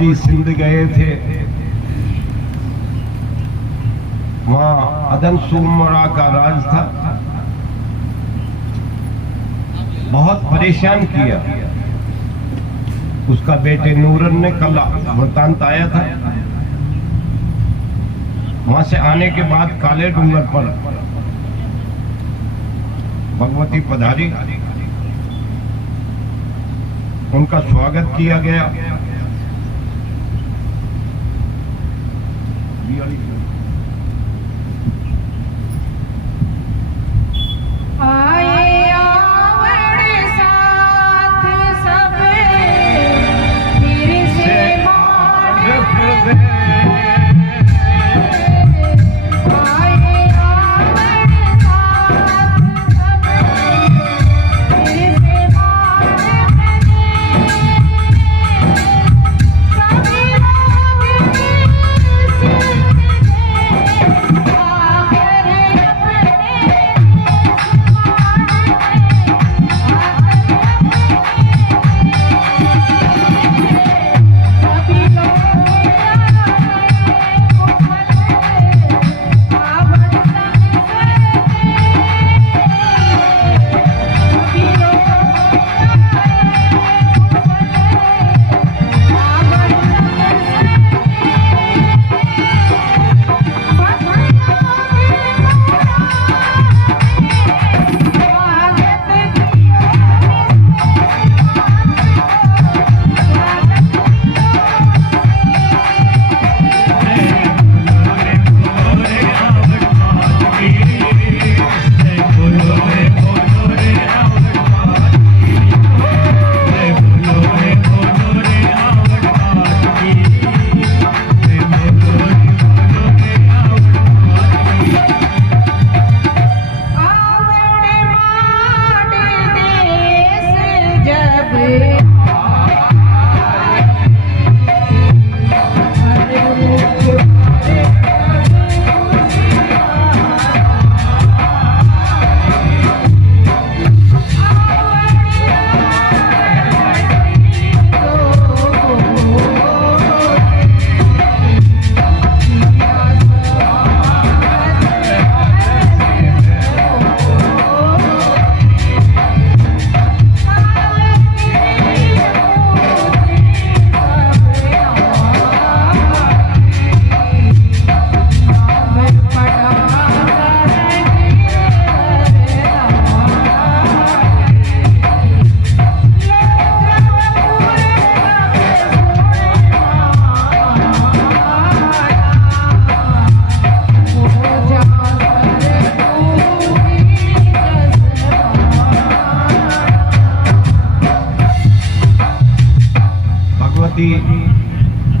जी सिंध गए थे, वहां अदन सुमरा का राज था, बहुत परेशान किया। उसका बेटे नूरन ने कल वृतांत आया था। वहां से आने के बाद काले डूंगर पर भगवती पधारी, उनका स्वागत किया गया।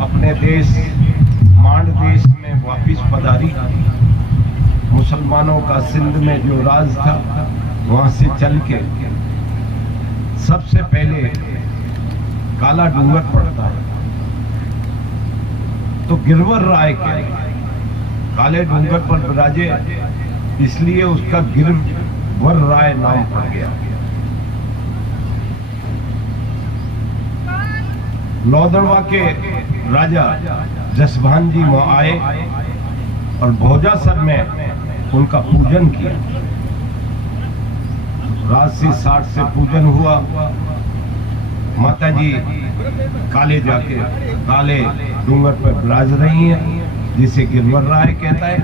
अपने देश मांड देश में वापिस पधारी। मुसलमानों का सिंध में जो राज था वहां से चल के सबसे पहले काला डूंगर पड़ता है, तो गिरवर राय के काले डूंगर पर विराजे, इसलिए उसका गिरवर राय नाम पड़ गया। लौदड़वा के राजा जसभान जी वहां आए और भोजासर में उनका पूजन किया। राजसी 60 से पूजन हुआ। माता जी काले डूंगर पर विराज रही हैं, जिसे गिरवर राय कहता है।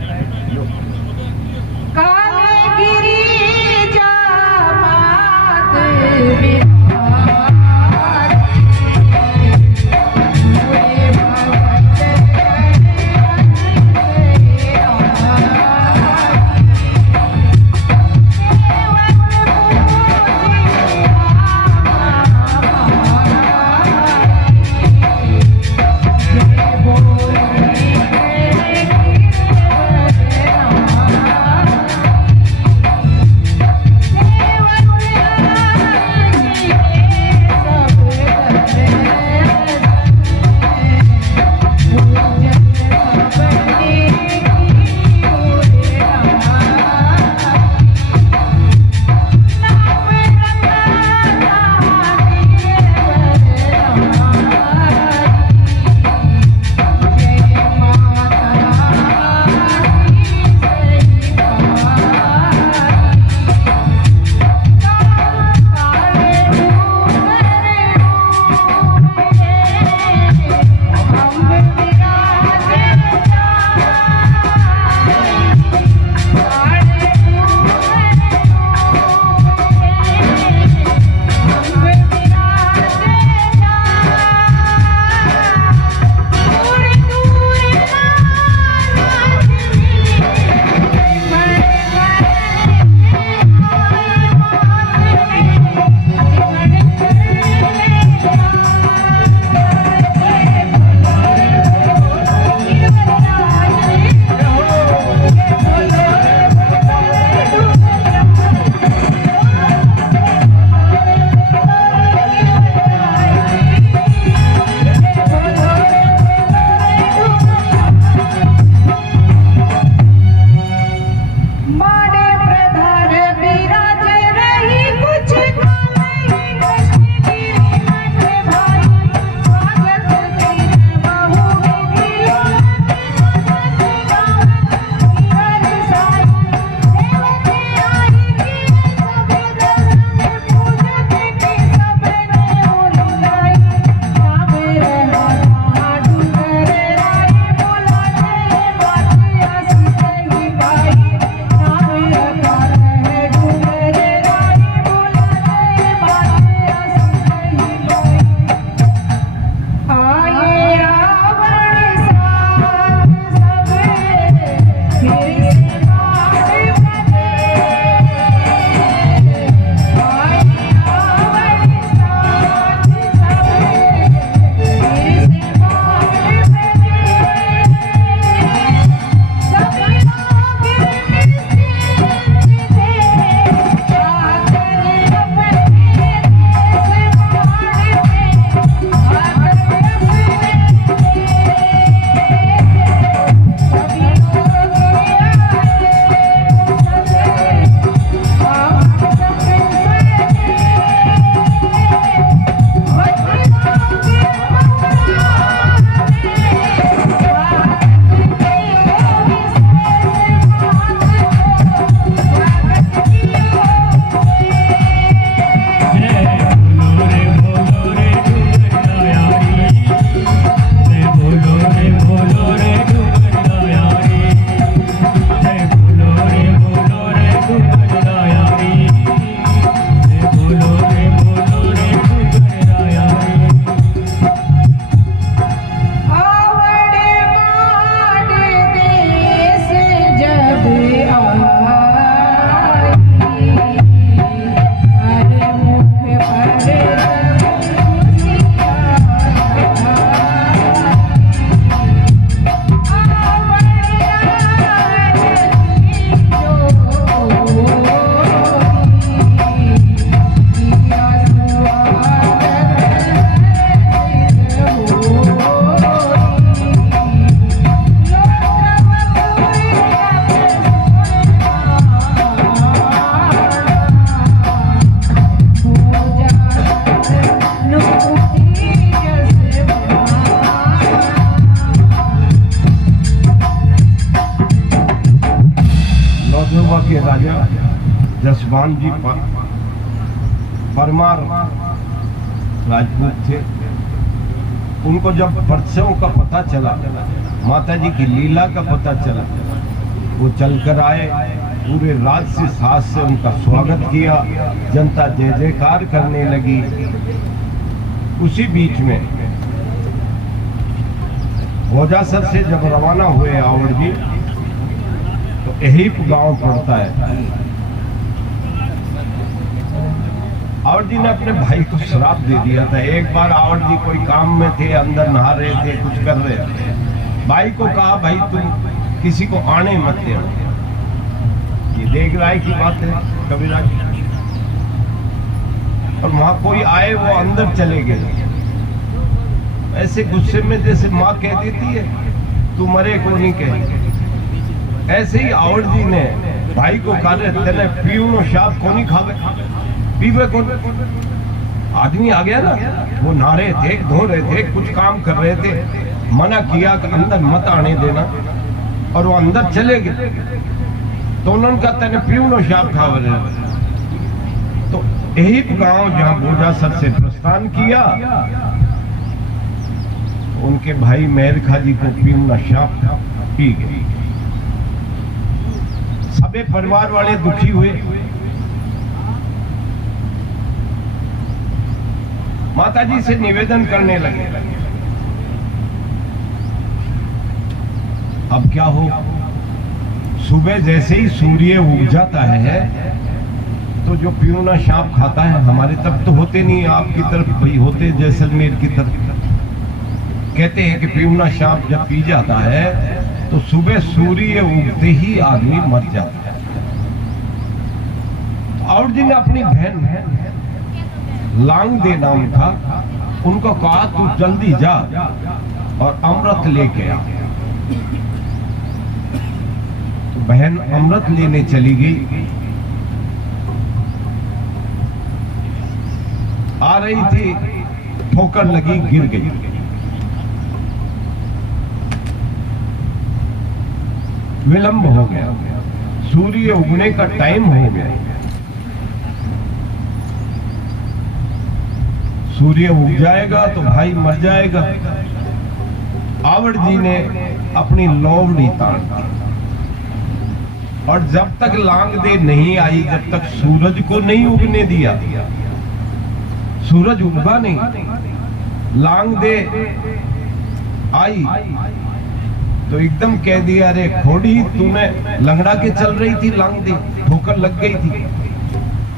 भदोवा के राजा जसवंत जी परमार राजपूत थे। उनको जब परसों का पता चला, माता जी की लीला का पता चला, वो चलकर आए, पूरे राज से सास से उनका स्वागत किया, जनता जय जयकार करने लगी। उसी बीच में भोजासर से जब रवाना हुए आवड़ जी, तो एहीप गांव पड़ता है। आवड़ जी ने अपने भाई को श्राप दे दिया था। एक बार आवड़ जी कोई काम में थे, अंदर नहा रहे थे, कुछ कर रहे थे। भाई को कहा, भाई तुम किसी को आने मत देना। ये देख राय की बात है कबीराज। और वहां कोई आए, वो अंदर चले गए। ऐसे गुस्से में जैसे माँ कह देती है, तू मरे को नहीं कहे। ऐसे ही आवड़ जी ने भाई को कहा, तेने पीवनो शाप को नहीं खावे, पीवे को। आदमी आ गया ना, वो नहा रहे थे, धो रहे थे, कुछ काम कर रहे थे, मना किया कि अंदर मत आने देना, और वो अंदर चले गए। तो उन्होंने कहा, तेने पीवनो शाप खावे। तो यही गांव जहां भोजासर से प्रस्थान किया, उनके भाई मेहर खा जी को पीवना शाप पी गए। सबे परिवार वाले दुखी हुए। माता जी से निवेदन करने लगे, अब क्या हो। सुबह जैसे ही सूर्य उग जाता है, तो जो पीवना सांप खाता है, हमारे तरफ तो होते नहीं, आपकी तरफ भाई होते, जैसलमेर की तरफ। कहते हैं कि पीवना सांप जब पी जाता है, तो सुबह सूर्य उगते ही आदमी मर जाता है। और जी ने अपनी बहन लांग दे नाम था, उनको कहा, तू जल्दी जा और अमृत लेके आ। तो बहन अमृत लेने चली गई। आ रही थी, ठोकर लगी, गिर गई। विलंब हो गया, सूर्य उगने का टाइम हो गया। सूर्य उग जाएगा तो भाई मर जाएगा। आवड़ जी ने अपनी लोवड़ी तान दी, और जब तक लांग दे नहीं आई, जब तक सूरज को नहीं उगने दिया, सूरज उगा नहीं, लांग दे आई तो एकदम कह दिया, अरे खोड़ी, तूने लंगड़ा के चल रही थी, लांग दे ठोकर लग गई थी।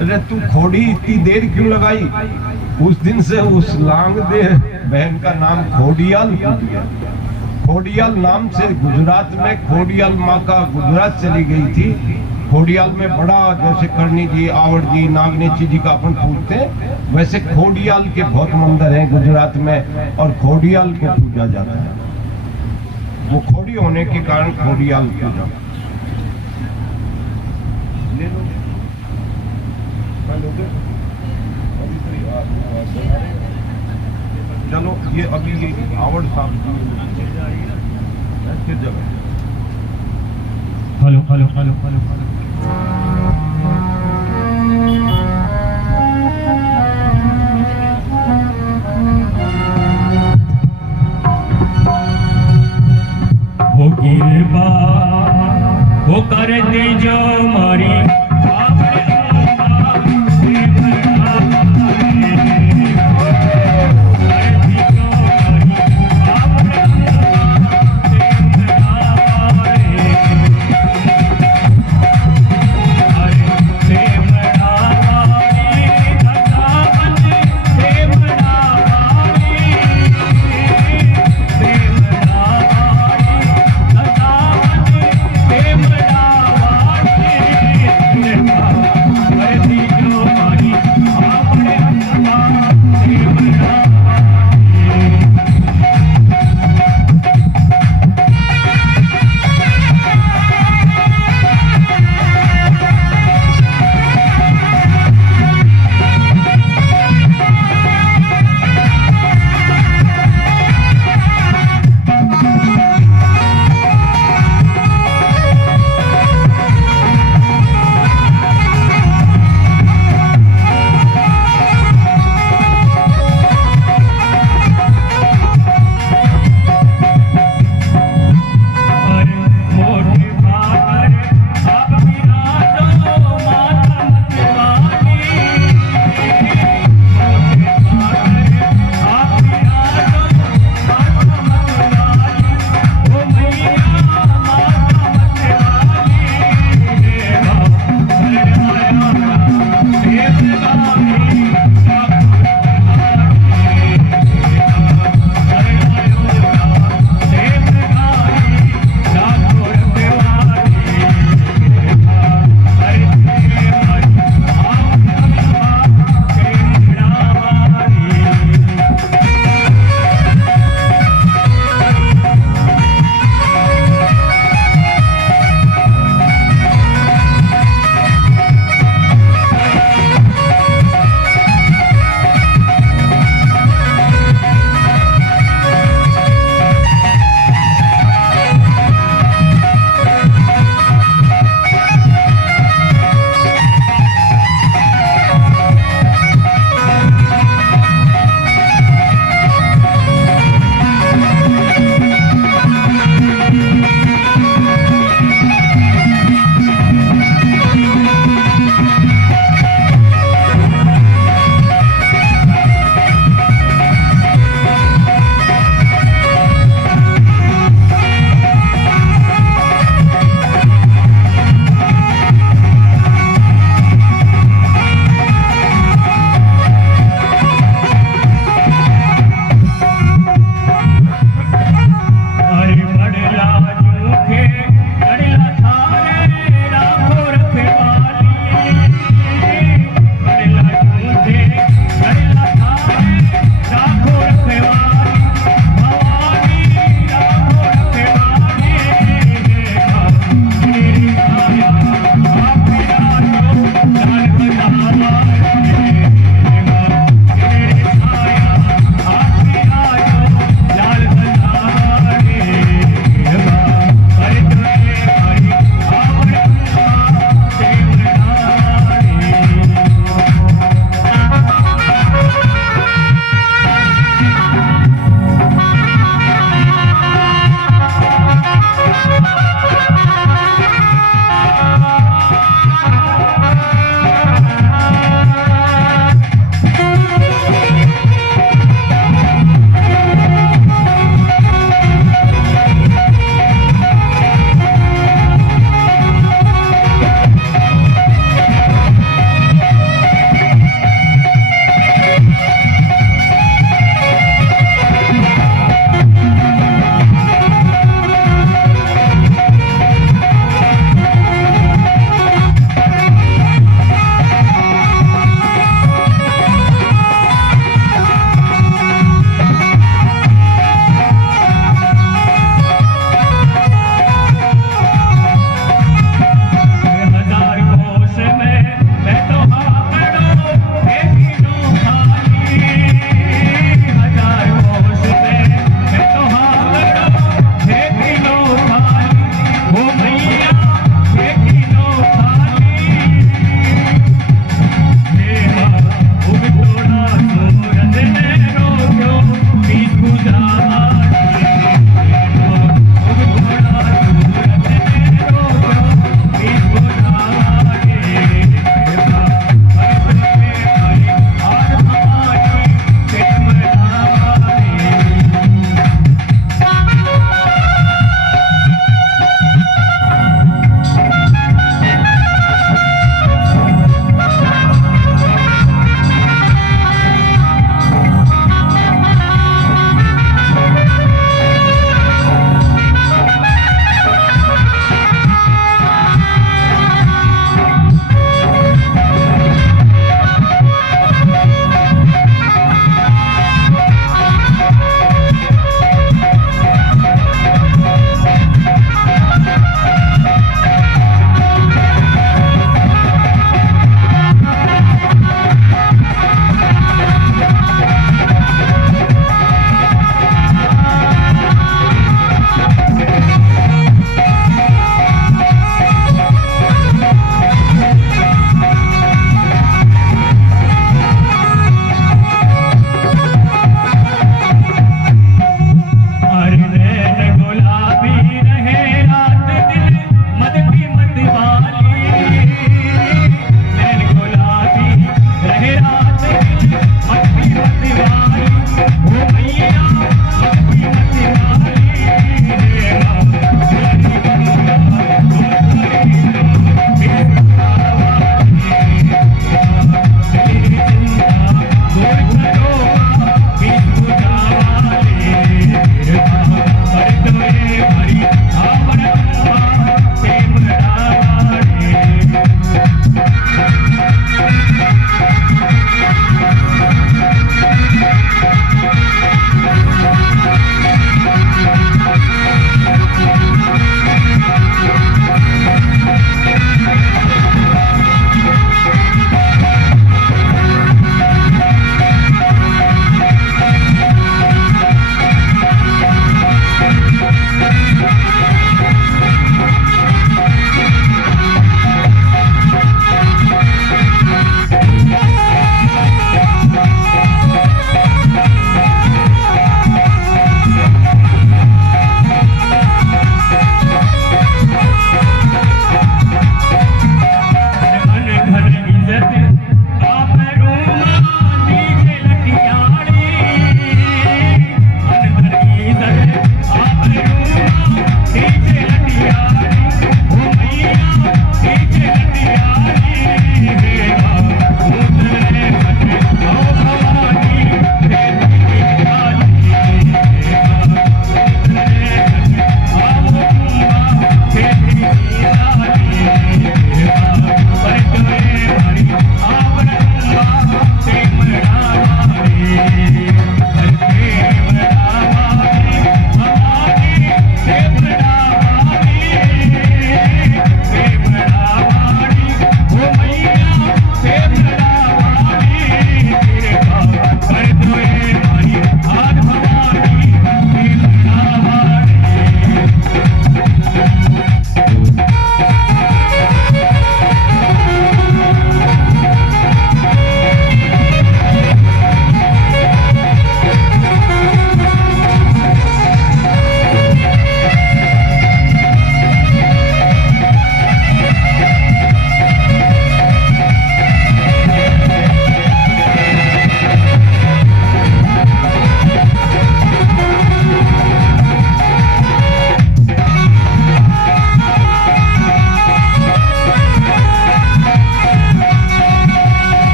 अरे तू खोड़ी इतनी देर क्यों लगाई। उस दिन से उस लांग दे बहन का नाम खोडियाल पड़ गया। खोडियाल नाम से गुजरात में खोडियाल माँ का गुजरात चली गई थी। खोडियाल में बड़ा, जैसे करनी जी, आवड़ जी, नागनेची जी का अपन पूछते हैं, वैसे खोडियाल के बहुत मंदिर हैं गुजरात में, और खोडियाल को पूजा जाता है। वो खोड़ी होने के कारण खोडियाल पूजा। चलो ये अभी ये आवड़ साहब की जगह। Hello hello hello hello hello. वो गिरबा वो कर दे जो मारी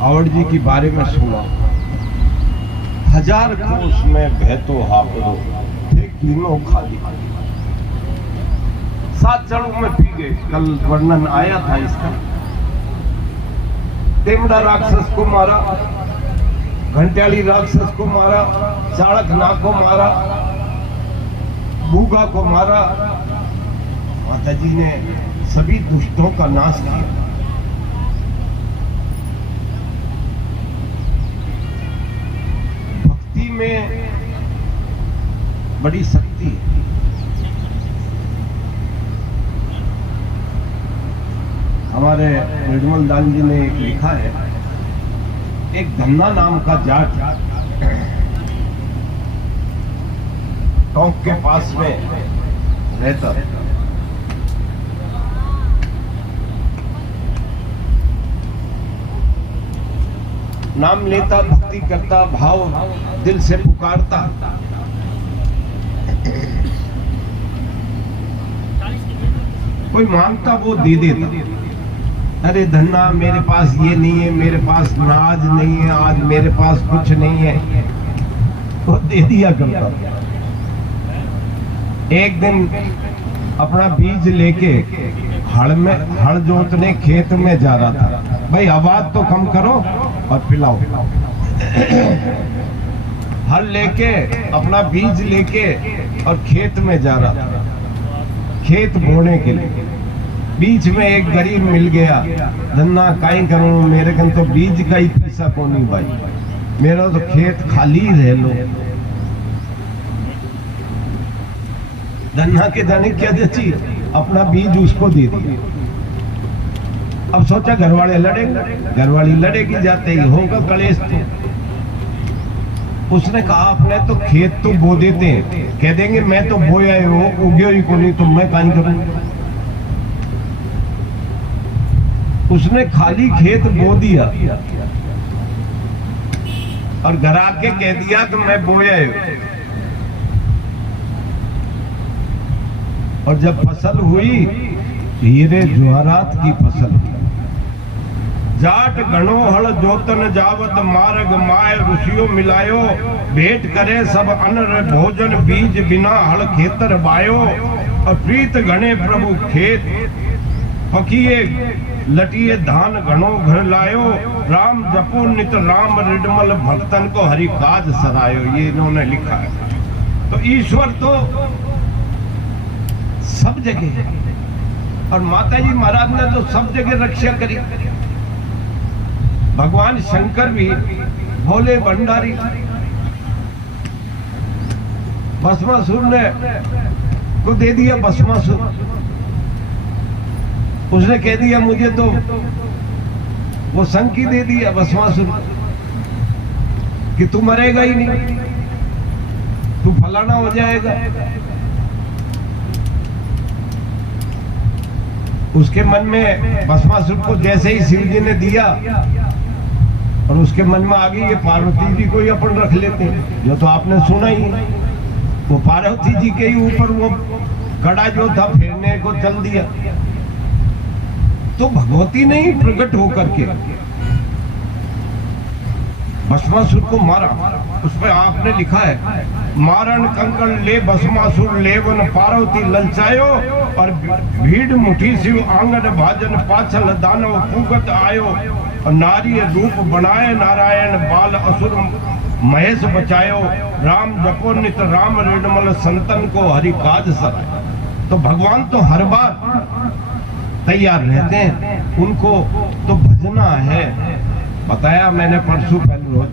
आवड़ जी के बारे में सुना। 1000 कोस में बहतो हाकड़ो थे कीनो खाली, 7 जड़ों में पी गए। कल वर्णन आया था इसका। तेमड़ा राक्षस को मारा, घंटियाली राक्षस को मारा, चाणक नाग को मारा, बूगा को मारा। माता जी ने सभी दुष्टों का नाश किया। भक्ति में बड़ी शक्ति है। हमारे निर्मल दान जी ने एक लिखा है, एक धन्ना नाम का जाट टोंक के पास में रहता, नाम लेता, भक्ति करता, भाव दिल से पुकारता। कोई मांगता वो दे देता। अरे धन्ना मेरे पास ये नहीं है, मेरे पास नाज नहीं है, आज मेरे पास कुछ नहीं है, वो दे दिया करता। एक दिन अपना बीज लेके हल जोतने खेत में जा रहा था। भाई आवाज तो कम करो और पिलाओ। हल लेके अपना बीज लेके और खेत में जा रहा था, खेत बोने के लिए। बीच में एक गरीब मिल गया। धन्ना काई करूं, मेरे कन तो बीज का ही पैसा को नहीं भाई, मेरा तो खेत खाली रह लो। धन्ना के जाने क्या देती, अपना बीज उसको दे दिया। अब सोचा घर वाले लड़ेंगे, घरवाली लड़ेगी, जाते ही होगा कलेश। तो उसने कहा अपने तो खेत तो बो देते हैं, कह देंगे मैं तो बोया हो, उग्यो ही को नहीं, तो मैं काई करूं। उसने खाली खेत बो दिया और घर आके कह दिया कि मैं बोया हूं। और जब फसल हुई, हीरे ज्वारात की फसल हुई। जाट गणो हल जोतन जावत मार्ग माय ऋषियों मिलायो, भेंट करे सब अन्न भोजन बीज बिना हल खेतर बायो। और प्रीत गणे प्रभु खेत पकिए लटिए धान घणो घर लायो, राम जपो नित राम रिडमल भक्तन को हरि काज सरायो। ये इन्होंने लिखा है। तो ईश्वर तो सब जगह है और माता जी महाराज ने तो सब जगह रक्षा करी। भगवान शंकर भी भोले भंडारी। भस्मासुर ने को दे दिया भस्मासुर। उसने कह दिया मुझे तो वो संकी दे दिया भस्मासुर कि तू मरेगा ही नहीं, तू फलाना हो जाएगा। उसके मन में भस्मासुर को जैसे ही शिव जी ने दिया और उसके मन में आ गई ये पार्वती जी को ही अपन रख लेते हैं, जो तो आपने सुना ही। वो पार्वती जी के ही ऊपर वो कड़ा जो था फेरने को चल दिया। तो भगवती ने ही प्रकट होकर के भस्मासुर को मारा। उसमें आपने लिखा है, मारण कंकड़ ले भस्मासुर लेवन पार्वती ललचायो, और भीड़ मुठी शिव आंगन भाजन पाछल दानव पूगत आयो। और नारी रूप बनाए नारायण बाल असुर महेश बचायो, राम जपो नित राम रेडमल संतन को हरि काज सराय। तो भगवान तो हर बार तैयार रहते हैं, उनको तो भजना है। बताया मैंने परसों पहले रोज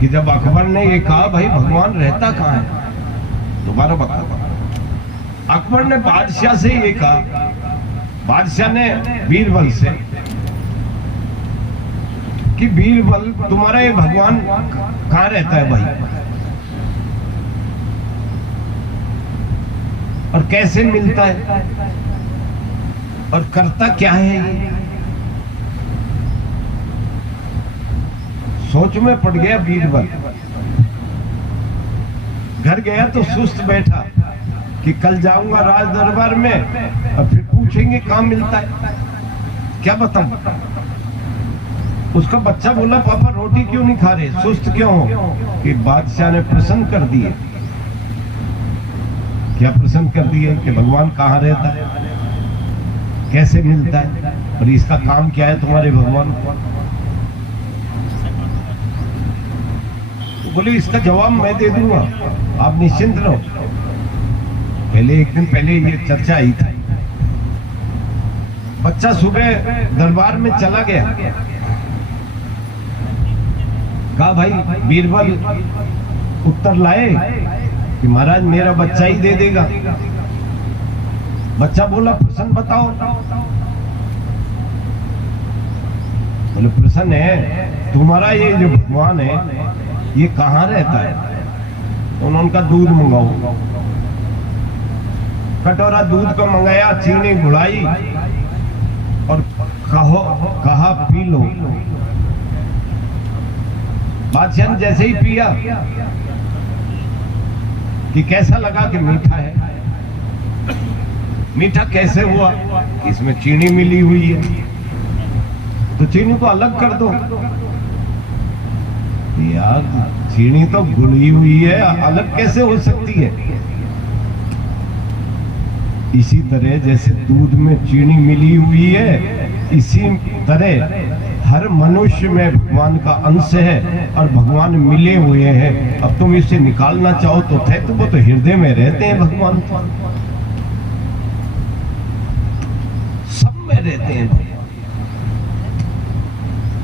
कि जब अकबर ने ये कहा भाई भगवान रहता कहाँ है, दोबारा बता। अकबर ने बादशाह से ये कहा, बादशाह ने बीरबल से कि बीरबल तुम्हारा ये भगवान कहाँ रहता है भाई, और कैसे मिलता है और करता क्या है ये। सोच में पड़ गया बीरबल। घर गया तो सुस्त बैठा कि कल जाऊंगा राज दरबार में और फिर पूछेंगे कहाँ मिलता है, क्या बताऊं। उसका बच्चा बोला पापा रोटी क्यों नहीं खा रहे, सुस्त क्यों हो? कि बादशाह ने प्रसन्न कर दिए। क्या प्रसन्न कर दिए? कि भगवान कहाँ रहता है, कैसे मिलता है, और इसका काम क्या है तुम्हारे भगवान को? तो बोले इसका जवाब मैं दे दूंगा, आप निश्चिंत रहो। पहले एक दिन पहले ये चर्चा आई थी। बच्चा सुबह दरबार में चला गया, कहा भाई बीरबल उत्तर लाए कि महाराज मेरा बच्चा ही दे देगा। बच्चा बोला प्रश्न बताओ। बोले प्रश्न है तुम्हारा ये जो भगवान है ये कहाँ रहता है? तो उन्होंने कहा दूध मंगाओ। कटोरा दूध को मंगाया, चीनी घुलाई और कहा पी लो। बादशाह ने जैसे ही पिया कि कैसा लगा? कि मीठा है। मीठा कैसे हुआ? इसमें चीनी मिली हुई है, तो चीनी को अलग कर दो। यार चीनी तो घुली हुई है, अलग कैसे हो सकती है? इसी तरह जैसे दूध में चीनी मिली हुई है, इसी तरह हर मनुष्य में भगवान का अंश है और भगवान मिले हुए हैं। अब तुम इसे निकालना चाहो तो थे, तो वो तो हृदय में रहते हैं, भगवान सब में रहते हैं।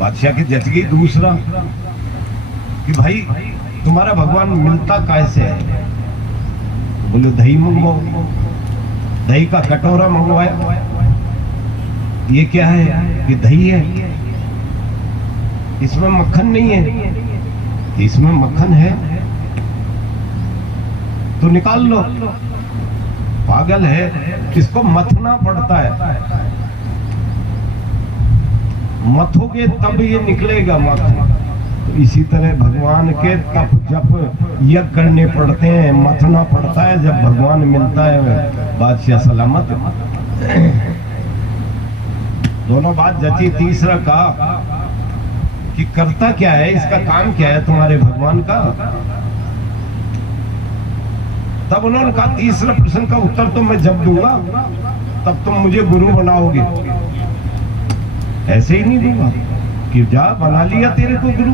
बादशाह की जच गई दूसरा कि भाई तुम्हारा भगवान मिलता कैसे है? बोले दही मंगवाओ। दही का कटोरा मंगवाया। ये क्या है? कि दही है, इसमें मक्खन नहीं है। इसमें मक्खन है तो निकाल लो। पागल है, इसको मथना पड़ता है। मथोगे तब ये निकलेगा मक्खन। तो इसी तरह भगवान के तप जप यज्ञ करने पड़ते हैं, मथना पड़ता है, जब भगवान मिलता है। बादशाह सलामत। दोनों बात जची। तीसरा कहा कि करता क्या है, इसका काम क्या है तुम्हारे भगवान का? तब उन्होंने कहा तीसरा प्रश्न का उत्तर तो मैं जब दूंगा तब तुम मुझे गुरु बनाओगे। ऐसे ही नहीं दूंगा कि जा बना लिया तेरे को गुरु।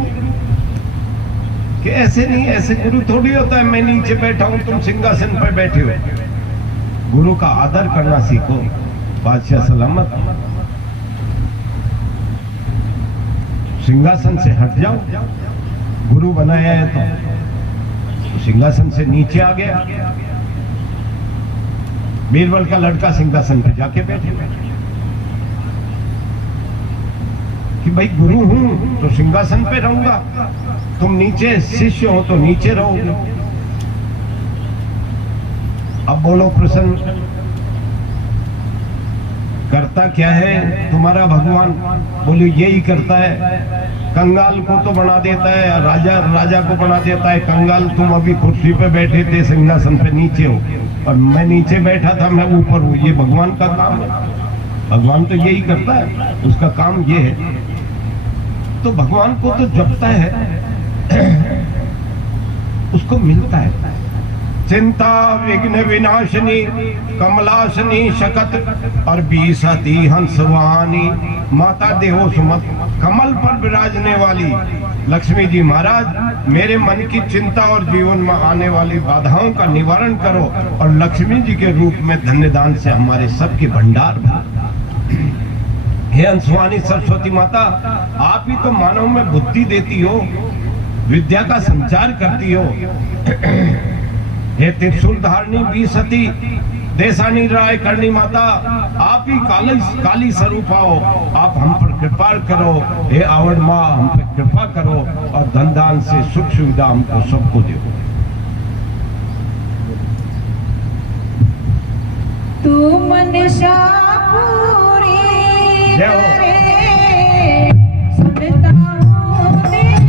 कि ऐसे नहीं, ऐसे गुरु थोड़ी होता है मैं नीचे बैठा हूं तुम सिंहासन पर बैठे हो। गुरु का आदर करना सीखो। बादशाह सलामत। सिंहासन से हट जाओ। गुरु बनाया है तो सिंहासन से नीचे आ गया। बीरबल का लड़का सिंहासन पे जाके बैठे कि भाई गुरु हूं तो सिंहासन पे रहूंगा, तुम नीचे शिष्य हो तो नीचे रहोगे। अब बोलो प्रश्न करता क्या है तुम्हारा भगवान? बोले यही करता है, कंगाल को तो बना देता है, राजा राजा को बना देता है। कंगाल तुम अभी कुर्सी पे बैठे थे, सिंहासन पे नीचे हो, और मैं नीचे बैठा था, मैं ऊपर हूँ। ये भगवान का काम है। भगवान तो यही करता है, उसका काम ये है। तो भगवान को तो जपता है, उसको मिलता है। चिंता विघ्न विनाशनी कमलासनी शकत और बीसती हंसवानी। माता देहो सुमत। कमल पर विराजने वाली लक्ष्मी जी महाराज मेरे मन की चिंता और जीवन में आने वाली बाधाओं का निवारण करो, और लक्ष्मी जी के रूप में धन्यदान से हमारे सबके भंडार भरो। हे हंसवानी सरस्वती माता, आप ही तो मानव में बुद्धि देती हो, विद्या का संचार करती हो। हे त्रिशूल धारणी बीसती देसानी राय करनी माता, आप ही काली स्वरूप आओ, आप हम पर कृपा करो। हे आवड़ माँ, हम पर कृपा करो और धन दान से सुख सुविधा हमको सबको दो। तू मनसा पूरी जय हो। सुनता हूँ तेरा,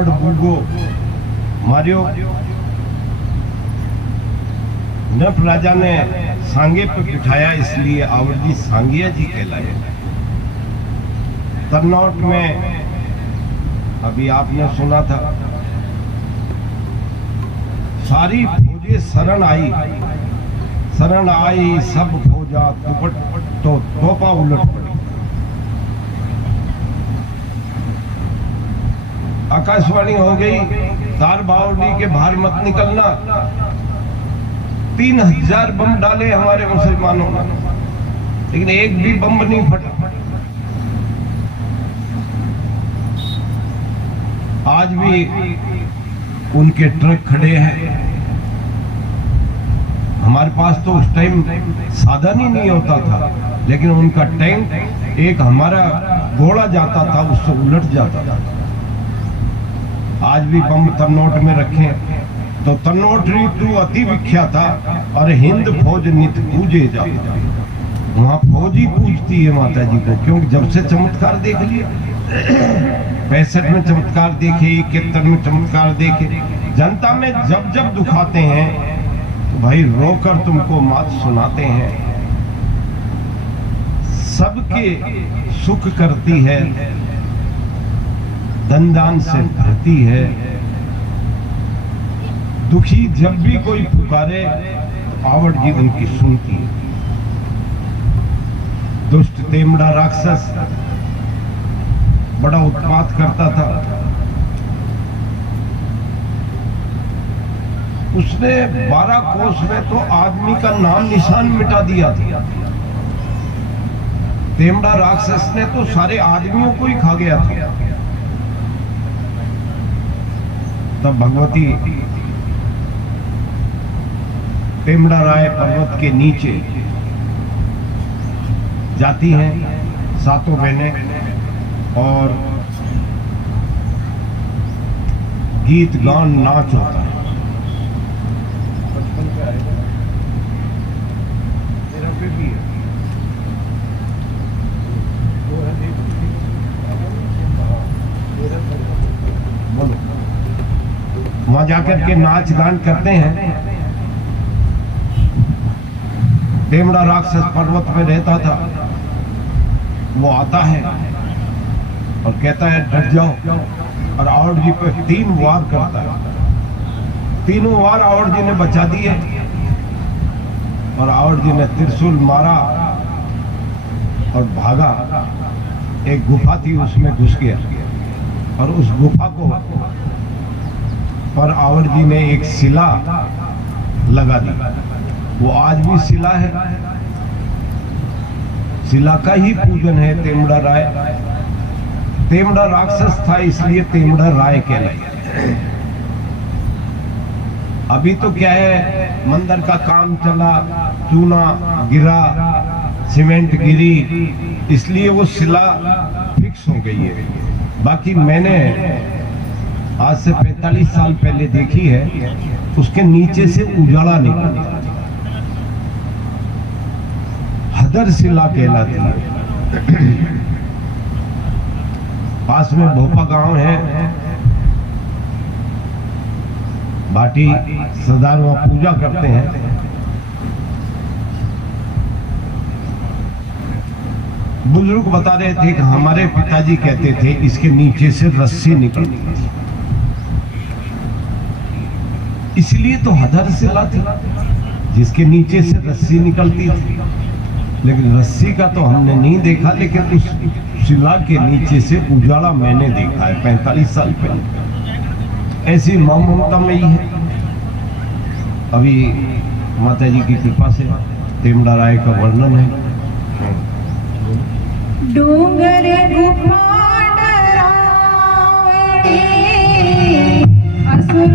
आवड़ बूगो मारियो। नप राजा ने सांगे पे बिठाया, इसलिए आवड़ जी सांगिया जी कहलाए। तन्नौट में अभी आपने सुना था, सारी फौजें शरण आई सब फौजा दुपट तो तोपा उलट पड़ी। आकाशवाणी हो गई, तार बावड़ी के बाहर मत निकलना। 3000 बम डाले हमारे मुसलमानों ने, लेकिन एक भी बम नहीं फटा। आज भी उनके ट्रक खड़े हैं। हमारे पास तो उस टाइम साधन ही नहीं होता था, लेकिन उनका टैंक एक हमारा घोड़ा जाता था, उससे उलट जाता था। आज भी बम तन्नौट में रखे तो तन्नौट ऋतु अति विख्यात था और हिंद फौज नित पूजे जाता। वहां फौज ही पूजती है माता जी को, क्योंकि जब से चमत्कार देख लिया। 65 में चमत्कार देखे, 71 में चमत्कार देखे। जनता में जब जब दुखाते हैं तो भाई रोकर तुमको मात सुनाते हैं। सबके सुख करती है, धन दान से भरती है। दुखी जब भी कोई पुकारे तो आवड़ जी उनकी सुनती है। दुष्ट तेमड़ा राक्षस बड़ा उत्पात करता था। उसने 12 कोस में तो आदमी का नाम निशान मिटा दिया था। तेमड़ा राक्षस ने तो सारे आदमियों को ही खा गया था। तब भगवती तेमड़ा राय पर्वत के नीचे जाती हैं, सातों बहनें, और गीत गान नाच होता है। मेरा पे भी है। बोलो। वहां जाकर के नाच गान करते हैं। तेमड़ा राक्षस पर्वत में रहता था, वो आता है और कहता है डट जाओ, और आवड़ जी पे 3 वार करता है। तीनों वार आवड़ जी ने बचा दिए, और आवड़ जी ने त्रिशूल मारा और भागा। एक गुफा थी, उसमें घुस गया, और उस गुफा को पर आवड़ जी ने एक शिला लगा दी। वो आज भी शिला है, शिला का ही पूजन है तेमड़ा राय। तेमड़ा राक्षस था, इसलिए तेमड़ा राय कहलाया। अभी तो क्या है, मंदिर का काम चला, चूना गिरा, सीमेंट गिरी, इसलिए वो शिला फिक्स हो गई है। बाकी मैंने आज से 45 साल पहले देखी है, उसके नीचे से उजाला निकला, हदर शिला कहलाती है। पास में भोपा गांव है, भाटी सरदार वहां पूजा करते हैं। बुजुर्ग बता रहे थे कि हमारे पिताजी कहते थे इसके नीचे से रस्सी निकलती थी, इसलिए तो हदर शिला थी, जिसके नीचे से रस्सी निकलती थी। लेकिन रस्सी का तो हमने नहीं देखा, लेकिन उस शिला के नीचे से उजाला मैंने देखा है 45 साल पहले। ऐसी मां ममता में ही है। अभी माता जी की कृपा से तेमड़ा राय का वर्णन है। डूंगर गुफा डरावनी, असुर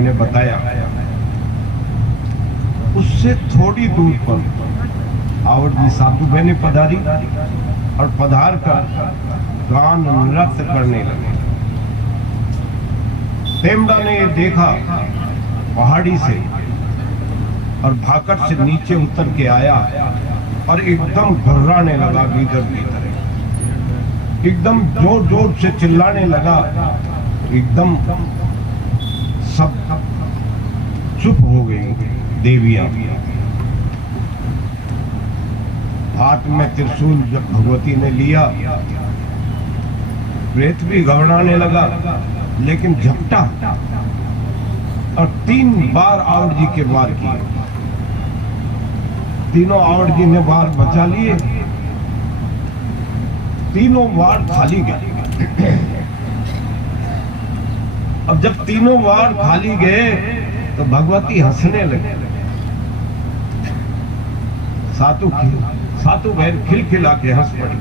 मैंने बताया, उससे थोड़ी दूर पर आवड़ जी साधु बहने पधारी और पधार कर गान नृत्य करने लगे। तेमड़ा ने ये देखा पहाड़ी से और भाकर से नीचे उतर के आया और एकदम घर्राने लगा गीदड़ की तरह, एकदम जोर जोर से चिल्लाने लगा। एकदम सब चुप हो गई देवियां। हाथ में त्रिशूल जब भगवती ने लिया, प्रेत भी घबराने लगा, लेकिन झपटा और 3 बार आवड़ जी के वार किए। तीनों आवड़ जी ने वार बचा लिए, तीनों वार खाली गए। अब जब तीनों वार खाली गए तो भगवती हंसने लगे। सातों बहन खिलखिला के हंस पड़ी।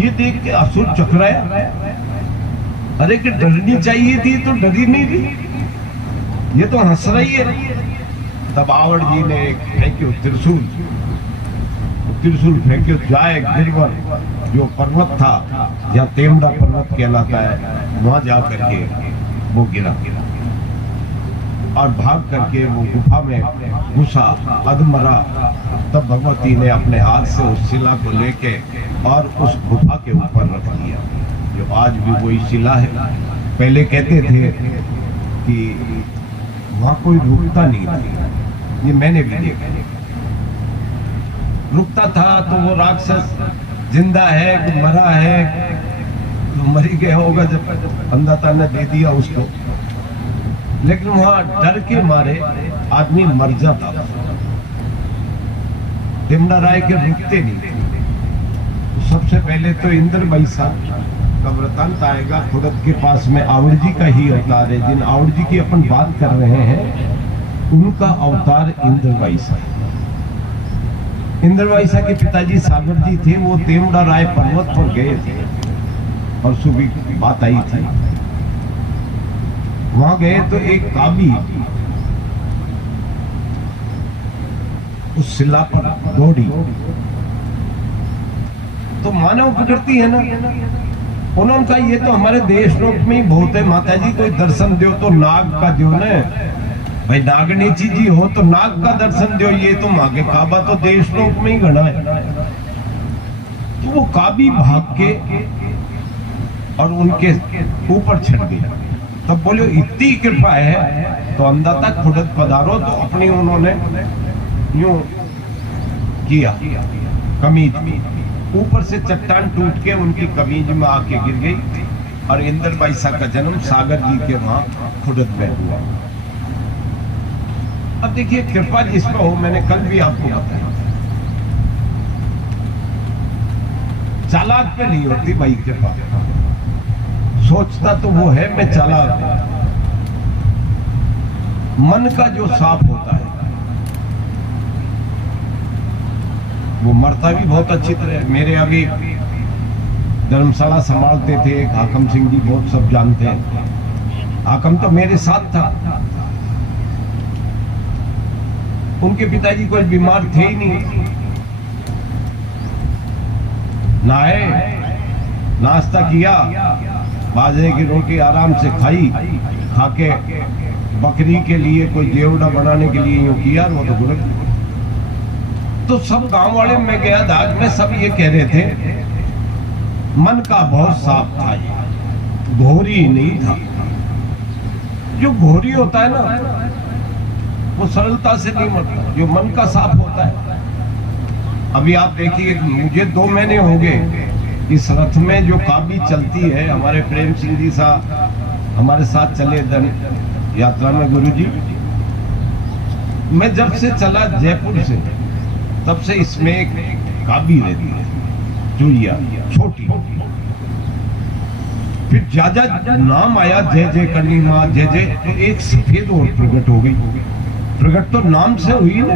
ये देख के असुर चकराया, अरे कि डरनी चाहिए थी तो डरी नहीं थी, ये तो हंस रही है। तब आवड़ जी ने एक फेंक्यो त्रिशूल फेंक्यो जाए गिरवर, जो पर्वत था जहाँ तेमड़ा पर्वत कहलाता है, वहां जा करके वो गिरा और भाग करके वो गुफा में घुसा, अधमरा। तब भगवती ने अपने हाथ से उस शिला को लेके और उस गुफा के ऊपर रख दिया, जो आज भी वही शिला है। पहले कहते थे कि वहां कोई रुकता नहीं था, ये मैंने भी देखा। रुकता था तो वो राक्षस जिंदा है कि मरा है, तो मरी गया होगा जब अंधाता ने दे दिया उसको। लेकिन वहां डर के मारे आदमी मर जाता। तेमड़ा राय के रुकते नहीं थे। तो सबसे पहले तो इंद्र वैसा का वृतांत आएगा। खुदत के पास में आवड़ जी का ही अवतार है। जिन आवड़ जी की अपन बात कर रहे हैं उनका अवतार इंद्र वैसा। इंद्र वैसा के पिताजी सागर जी थे, वो तेमड़ा राय पर्वत पर गए थे और सुबह बात आई थी। वहां गए तो एक काबी उस शिला पर दौड़ी, तो मानव प्रकृति है ना, उन्होंने कहा ये तो हमारे देश लोक में ही बहुत है, माता जी कोई दर्शन दो तो नाग का दो न भाई, नागनेची जी हो तो नाग का दर्शन दो, ये तो मांगे काबा तो देश लोक में ही घना है। तो वो काबी भाग के और उनके ऊपर छिड़ गया। तब बोले इतनी कृपा है तो अंदाता खुदत पधारो, तो अपनी उन्होंने यूं किया, कमीज ऊपर से चट्टान टूट के उनकी कमीज में आके गिर गई और इंद्र वैसा का जन्म सागर जी के वहां खुदत में हुआ। अब देखिए कृपा जिस पर हो, मैंने कल भी आपको बताया, चालाक पे नहीं होती भाई कृपा। सोचता तो वो है मैं चालाक, मन का जो साफ होता है वो मरता भी बहुत अच्छी तरह। मेरे आगे धर्मशाला संभालते थे एक हाकम सिंह जी, बहुत सब जानते हैं। हाकम तो मेरे साथ था, उनके पिताजी कोई बीमार थे ही नहीं। नहाए, नाश्ता किया, बाजरे की रोटी आराम से खाई, खाके बकरी के लिए कोई जेवड़ा बनाने के लिए यूं किया, वो तो गुरक। तो सब गांव वाले में गया दाग में, सब ये कह रहे थे मन का बहुत साफ था, ये घोरी नहीं था। जो घोरी होता है ना वो सरलता से नहीं मरता, जो मन का साफ होता है। अभी आप देखिए, मुझे 2 महीने हो गए इस रथ में जो काबी चलती है, हमारे प्रेम सिंह जी साहब हमारे साथ चले धन यात्रा में गुरुजी। मैं जब से चला जयपुर से, तब से इसमें एक काबी रहती है, चुईया छोटी। फिर ज्यादा नाम आया जय जय करनी माँ जय जय, तो एक सफेद और प्रकट हो गई। प्रकट तो नाम से हुई ना,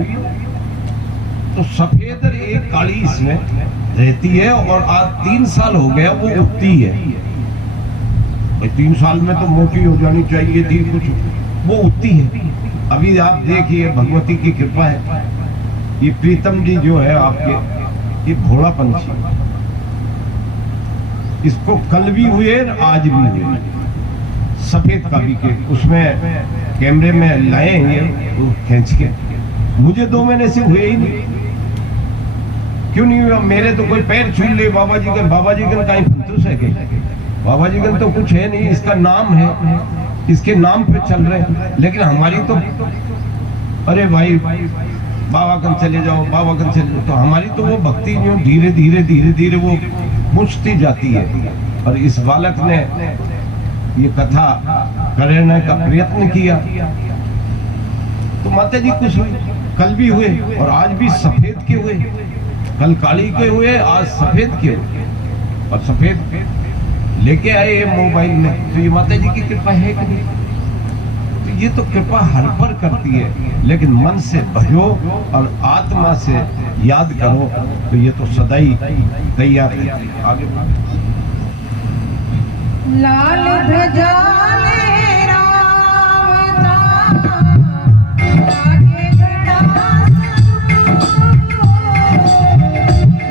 तो सफेद और एक काली इसमें रहती है। और आज 3 साल हो गया वो उगती है। 3 साल में तो मोटी हो जानी चाहिए थी, कुछ वो उठती है। अभी आप देखिए भगवती की कृपा है, ये प्रीतम जी जो है आपके, ये घोड़ा पंछी, इसको कल भी हुए आज भी हुए, सफेद काबी के, उसमें कैमरे में लाए हैं ये खींच के। मुझे 2 महीने से हुए ही नहीं। क्यों नहीं हुआ? मेरे तो कोई पैर छू ले बाबा जी का कहीं फंतुस है क्या? बाबा जी का तो कुछ है नहीं, इसका नाम है, इसके नाम पे चल रहे हैं। लेकिन हमारी तो, अरे भाई बाबा कन चले जाओ, बाबा कन चले जाओ, तो हमारी तो वो भक्ति जो धीरे धीरे धीरे धीरे वो मुझती जाती है। और इस बालक ने ये कथा करने का प्रयत्न किया तो माता जी कुछ कल भी हुए और आज भी सफेद के हुए। कल काली के हुए, आज सफेद के हुए, और सफेद लेके आए ये मोबाइल में। तो ये माता जी की कृपा है कि नहीं? तो ये तो कृपा हर पर करती है, लेकिन मन से भजो और आत्मा से याद करो तो ये तो सदाई तैयार है। आगे लाल ध्वजा लहरावता, लागे घटा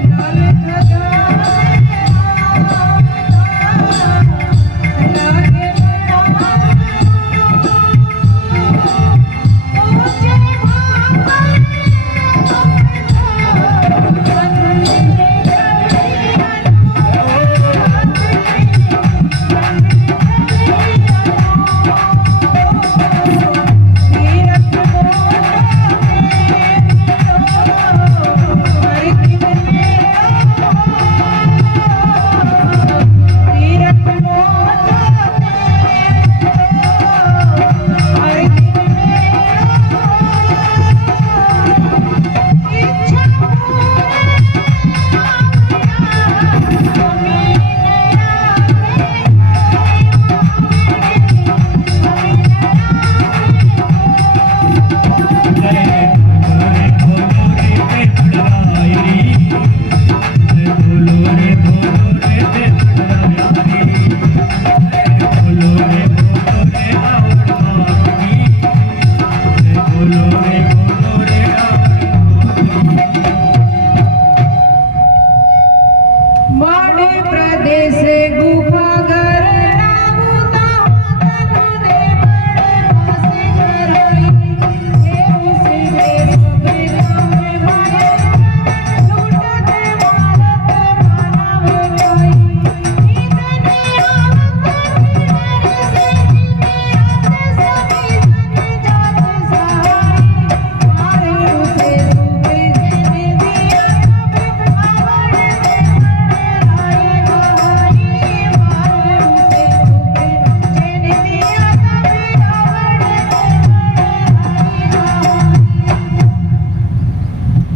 लाल ध्वजा लागे घटा ऊंचे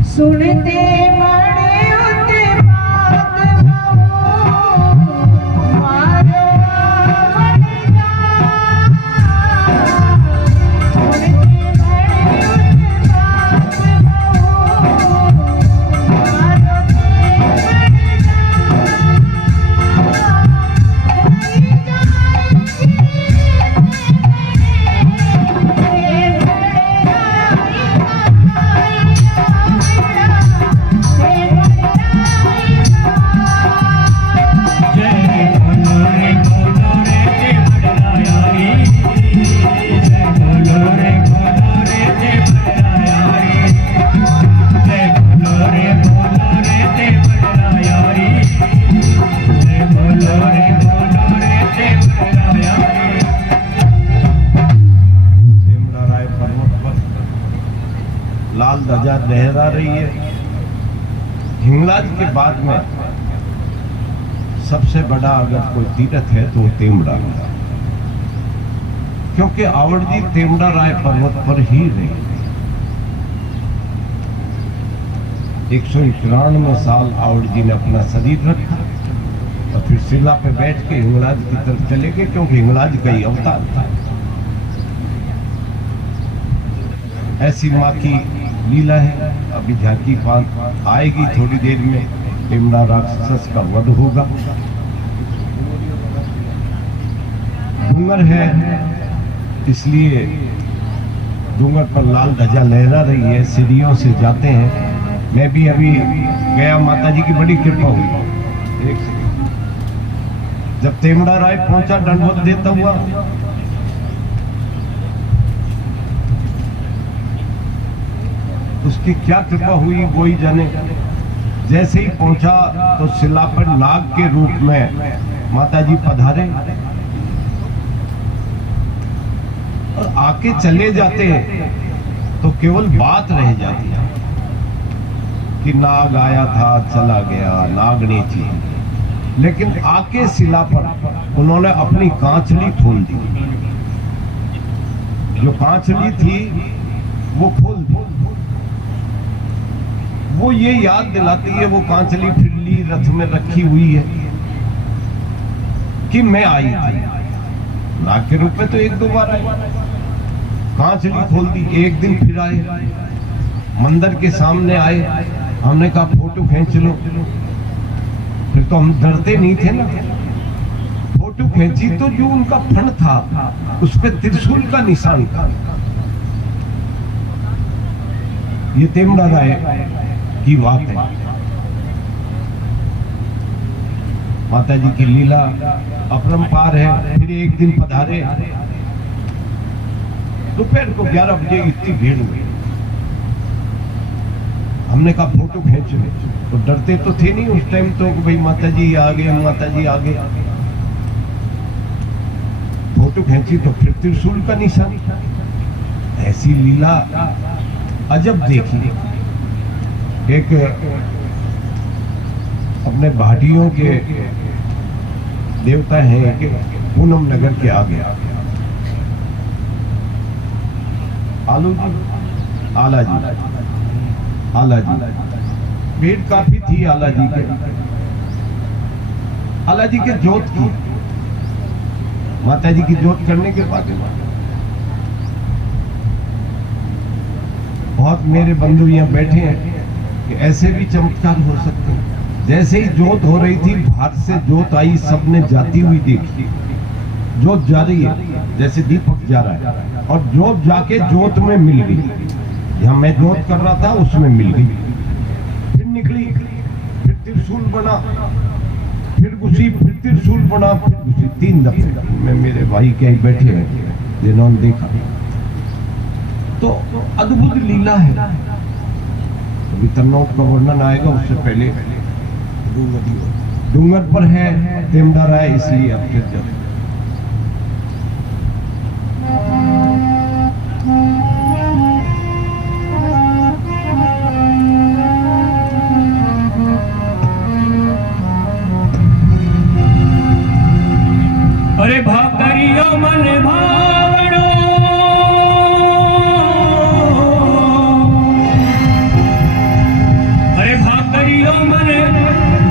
सुनते बड़े उत्पात मारो बड़गा, सुनते बड़े उत्पात मारो लाल ध्वजा लहरा रही है। हिंगलाज के बाद में सबसे बड़ा अगर कोई तीर्थ है तो वो तेमड़ा है, क्योंकि आवड़ जी तेमड़ा राय पर्वत पर ही रहे। 191 साल आवड़ जी ने अपना शरीर रखा और फिर शिला पे बैठ के हिंगलाज की तरफ चले गए, क्योंकि हिंगलाज का ही अवतार था। ऐसी माँ की लीला है। अभी झांकी फांक आएगी थोड़ी देर में, तेमड़ा राक्षस का वध होगा। डूंगर है इसलिए डूंगर पर लाल ध्वजा लहरा रही है, सीढ़ियों से जाते हैं। मैं भी अभी गया, माता जी की बड़ी कृपा हुई। एक सेकंड। जब तेमड़ा राय पहुंचा दंडवत देता हुआ, उसकी क्या कृपा हुई वो ही जाने। जैसे ही पहुंचा तो शिला पर नाग के रूप में माता जी पधारे और आके चले जाते हैं तो केवल बात रह जाती है कि नाग आया था चला गया, नागनी थी। लेकिन आके शिला पर उन्होंने अपनी कांचली खोल दी। जो कांचली थी वो खोल दी। वो ये याद दिलाती है, वो कांचली फिरली रथ में रखी हुई है कि मैं आई थी। नाग के रूप में तो एक दो बार आई। कांचली खोल दी। एक दिन फिर आए, मंदिर के सामने आए। हमने कहा फोटो खींच लो। फिर तो हम डरते नहीं थे ना। फोटो खींची तो जो उनका फण था उस पे त्रिशूल का निशान था। ये तेमड़ा राय की बात है। माता जी की लीला अपरंपार है। फिर एक दिन पधारे, दोपहर को 11 बजे इतनी भीड़ हुई। हमने कहा फोटो खींच लो। तो डरते तो थे नहीं उस टाइम तो, भाई माता जी आ गए, माता जी आ गए। फोटो खींची तो फिर त्रिशूल का निशान। ऐसी लीला अजब देखी। एक अपने भाटियों के देवता हैं कि पूनम नगर के आगे आलू जी, आला जी भीड़ काफी थी आला जी के जोत की। माता जी की जोत करने के बाद बहुत मेरे बंधु यहाँ बैठे हैं कि ऐसे भी चमत्कार हो सकते हैं। जैसे ही जोत हो रही थी, बाहर से जोत आई, सबने जाती हुई देखी। जोत जा रही है जैसे दीपक जा रहा है, और जोत जाके जोत में मिल गई। यहाँ मैं जोत कर रहा था उसमें मिल गई। फिर निकली, फिर त्रिशूल बना, फिर घुसी, फिर त्रिशूल बना, फिर घुसी। 3 दफे में मेरे भाई क्या ही बैठे हैं जिन्होंने देखा। तो अद्भुत लीला है। अभी तन्नौट का वर्णन आएगा, उससे पहले डूंगर पर है तेमड़ा राय, इसलिए अब फिर जब अरे भाकरियो मन भावड़ो, अरे भाकरियो मन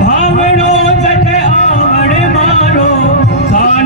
भावड़ो, जटे आवड़ मारो सान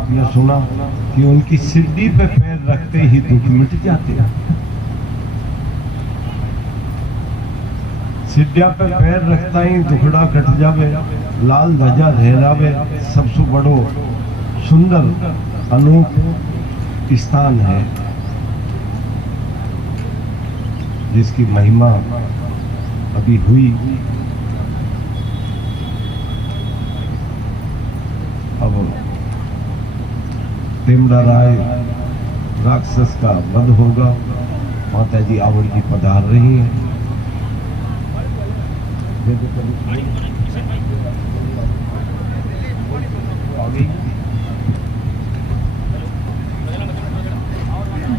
आपने सुना कि उनकी सिद्धि पे पैर रखते ही दुख मिट जाते हैं। सिद्धिया पे पैर रखता ही दुखड़ा कट जावे, लाल ध्वजा लहरावे। सबसे बड़ो सुंदर अनूप स्थान है जिसकी महिमा अभी हुई। अब तेमड़ा राय राक्षस का वध होगा। माता जी आवड़ जी पधार रही हैं।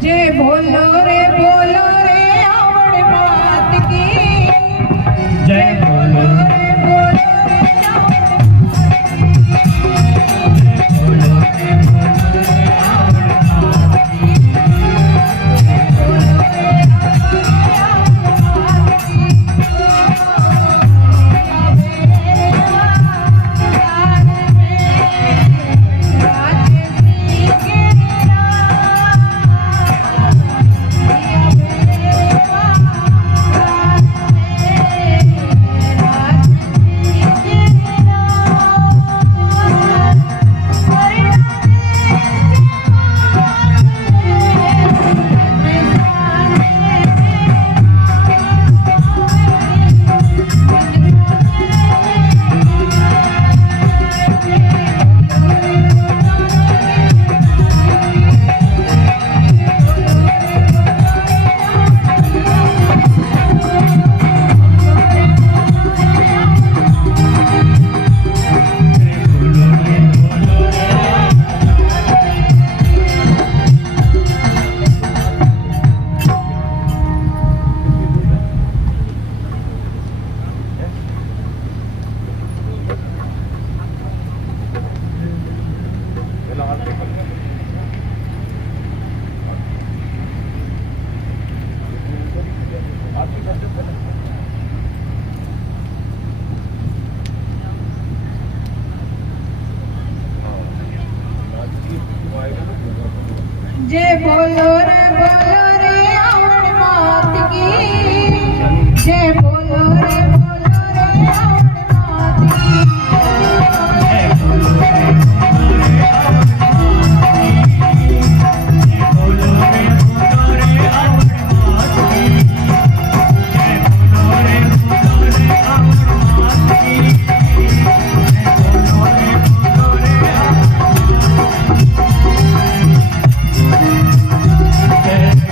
जय बोलो रे आवड़ मात की। जय बोलो रे आवड़ जय बोलो रे आवड़ मात की। जय बोलो रे आवड़ मात की। जय बोलो रे बोलो रे आवड़ मात की। जय बोलो रे आवड़ मात की। जय बोलो रे आवड़ मात की।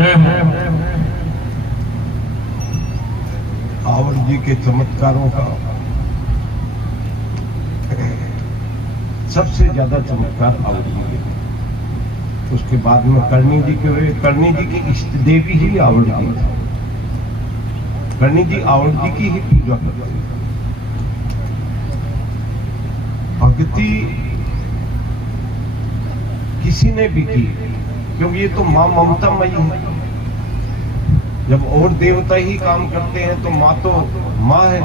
जय हो। आवड़ जी के चमत्कारों का सबसे ज्यादा चमत्कार आवड़ जी के, उसके बाद में करणी जी के हुए। करणी जी की इष्ट देवी ही आवड़ जी। करणी जी आवड़ जी की ही पूजा करते हैं। भक्ति किसी ने भी की, क्योंकि ये तो मां ममतामयी है। जब और देवता ही काम करते हैं तो माँ तो माँ है।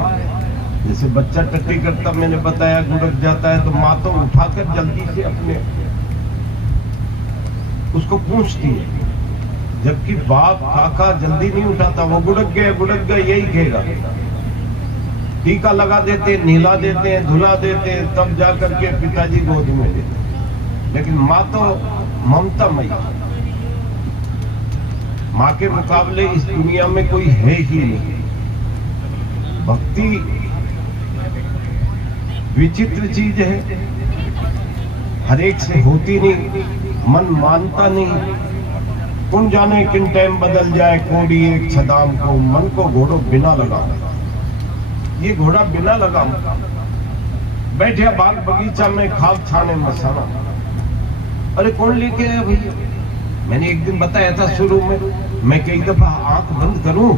जैसे बच्चा टट्टी करता, मैंने बताया, गुड़क जाता है, तो माँ तो उठाकर जल्दी से अपने उसको पूछती है। जबकि बाप काका जल्दी नहीं उठाता, वो गुड़क गया यही कहेगा। टीका लगा देते, नीला देते हैं, धुला देते हैं, तब जाकर के पिताजी गोद में लेते हैं। लेकिन माँ तो ममतामयी, माँ के मुकाबले इस दुनिया में कोई है ही नहीं। भक्ति विचित्र चीज है, हर एक से होती नहीं, मन मानता नहीं। कौन जाने किन टाइम बदल जाए कोड़ी एक छदाम को, मन को घोड़ो बिना लगाओ। ये घोड़ा बिना लगाओ बैठे बाग बगीचा में खाक छाने मसाना। अरे कौन लेके आया भैया? मैंने एक दिन बताया था शुरू में, मैं कई दफा आंख बंद करूं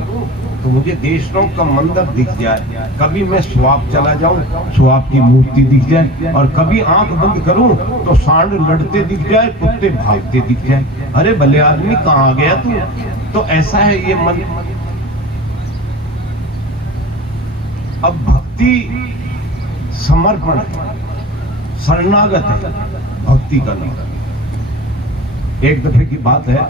तो मुझे देशनों का मंदिर दिख जाए, कभी मैं स्वाप चला जाऊं, स्वाप की मूर्ति दिख जाए, और कभी आंख बंद करूं तो सांड लड़ते दिख जाए, कुत्ते भागते दिख जाए। अरे भले आदमी कहां गया तू? तो ऐसा है ये मन। अब भक्ति समर्पण है, शरणागत है भक्ति का नाम। एक दफे की बात है,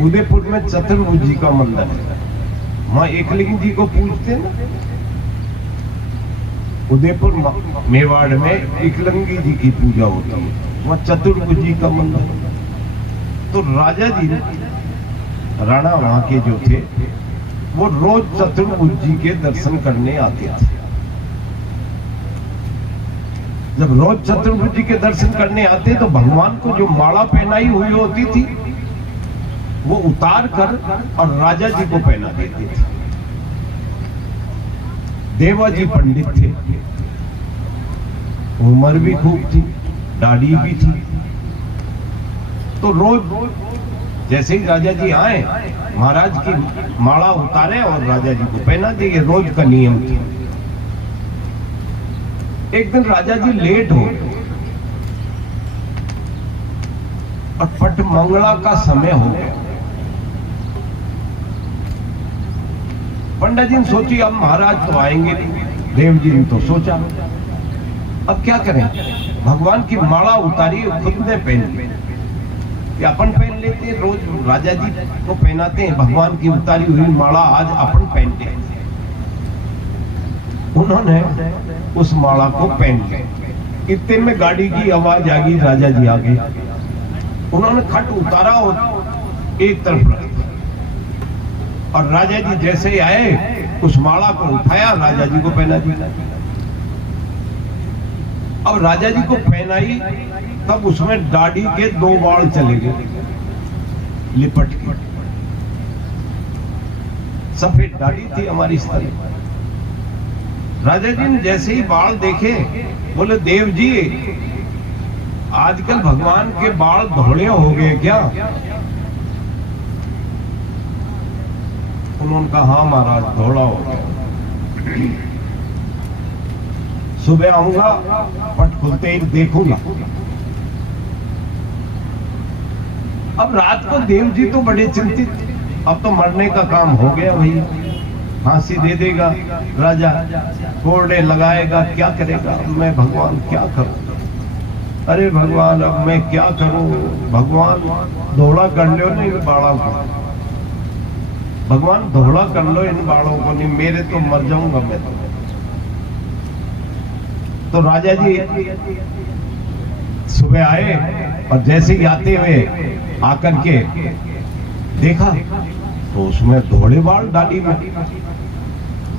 उदयपुर में चतुर्भुज जी का मंदिर है। मां एकलिंग जी को पूजते ना, उदयपुर मेवाड़ में एकलिंगी जी की पूजा होती है, वहां चतुर्भुज जी का मंदिर। तो राजा जी राणा वहां के जो थे, वो रोज चतुर्भुज जी के दर्शन करने आते थे। जब रोज चतुर्भुज जी के दर्शन करने आते तो भगवान को जो माला पहनाई हुई होती थी वो उतार कर और राजा जी को पहना देते थे। देवा जी पंडित थे, उम्र भी खूब थी, दाढ़ी भी थी। तो रोज जैसे ही राजा जी आए, महाराज की माला उतारे और राजा जी को पहना दिए, रोज का नियम था। एक दिन राजा जी लेट हो और पट मंगला का समय हो गया। पंडित जी ने सोची अब महाराज तो आएंगे नहीं, देव जी ने तो सोचा अब क्या करें, भगवान की माला उतारी खुद ने पहन ली। कि अपन पहन लेते हैं, रोज राजा जी को पहनाते हैं, भगवान की उतारी हुई माला आज अपन पहनते हैं। उन्होंने उस माला को पहन लिया। इतने में गाड़ी की आवाज आ गई, राजा जी आ गए। उन्होंने खट उतारा और एक तरफ रख दिया, और राजा जी जैसे ही आए उस माला को उठाया, राजा जी को पहना दिया। अब राजा जी को पहनाई, तब उसमें दाढ़ी के 2 बाल चले गए लिपट के। सफेद दाढ़ी थी हमारी इस तरह। राजा जी ने जैसे ही बाल देखे, बोले देव जी आजकल भगवान के बाल धोले हो गए क्या? उन्होंने कहा हाँ महाराज धोला हो गया। सुबह आऊंगा, पट खुलते ही देखूंगा। अब रात को देव जी तो बड़े चिंतित, अब तो मरने का काम हो गया भाई, फांसी दे देगा राजा, कोड़े लगाएगा, क्या करेगा? अब मैं भगवान क्या करूं? अरे भगवान अब मैं क्या करूं? भगवान धोला कर लो नहीं इन बालों को, भगवान धोला कर लो इन बालों को, नहीं मेरे तो मर जाऊंगा मैं तो राजा जी सुबह आए और जैसे ही आते हुए आकर के देखा तो उसमें धोले बाल दाढ़ी में,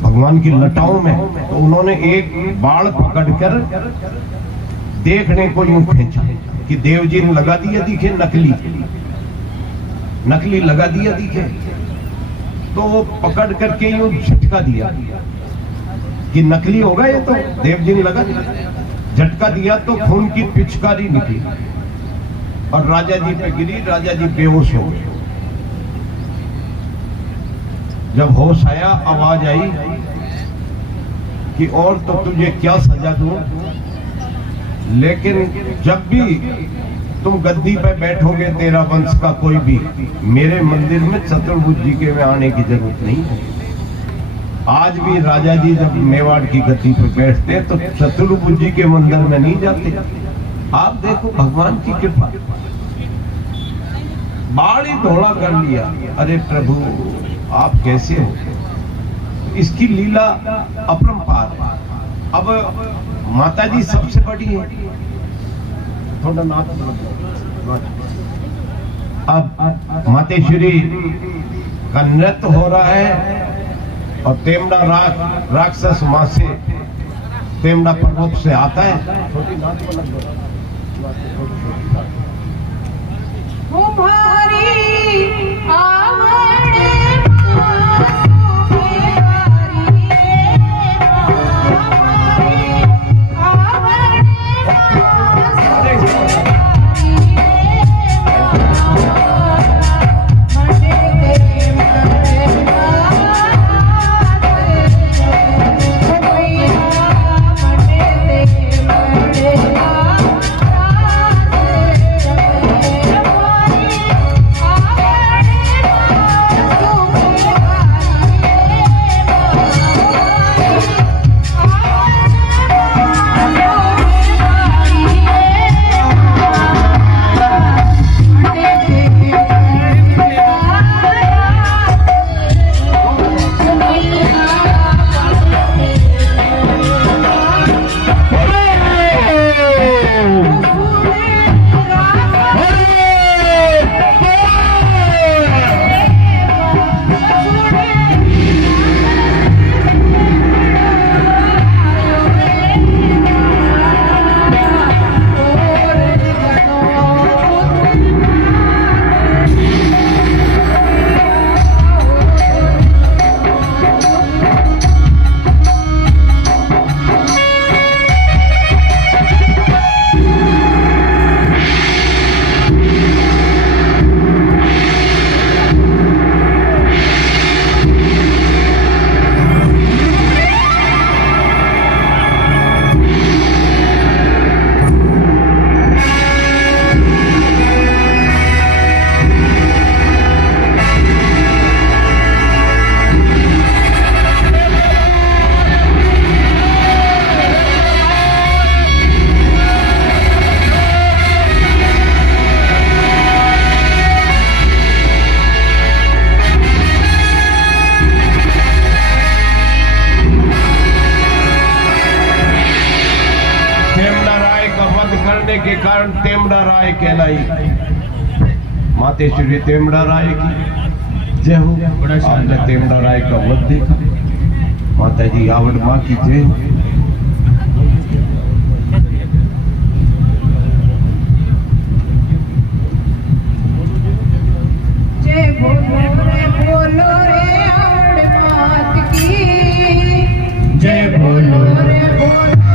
भगवान की लटाओं में। तो उन्होंने एक बाल पकड़कर देखने को यूं खींचा कि देव जी ने लगा दिया, दिखे नकली। नकली लगा दिया दिखे, तो वो पकड़ करके यूं झटका दिया कि नकली होगा ये तो, देव जी ने लगा दिया। झटका दिया तो खून की पिचकारी निकली और राजा जी पे गिरी, राजा जी बेहोश हो गए। जब होश आया, आवाज आई कि और तो तुझे क्या सजा दूं, लेकिन जब भी तुम गद्दी पे बैठोगे तेरा वंश का कोई भी, मेरे मंदिर में चतुर्भुज जी के में आने की जरूरत नहीं है। आज भी राजा जी जब मेवाड़ की गद्दी पे बैठते तो चतुर्भुज जी के मंदिर में नहीं जाते। आप देखो भगवान की कृपा, बाल ही धोला कर लिया। अरे प्रभु आप कैसे हो, इसकी लीला अपरंपार है। अब माता जी सबसे बड़ी है, थोड़ा नाक अब मातेश्वरी का नृत्य हो रहा है और तेमड़ा राक्षस मां से तेमड़ा पर्वत से आता है। तुम्हारी आवड़े के कारण तेमड़ा राय कहलाई। मातेश्वरी तेमड़ा राय की जय हो। आपने तेमड़ा राय का वध देखा। माता जी आवड़ माँ की जय। जय बोलो रे आवड़ मात की जय बोलो रे बोलो रे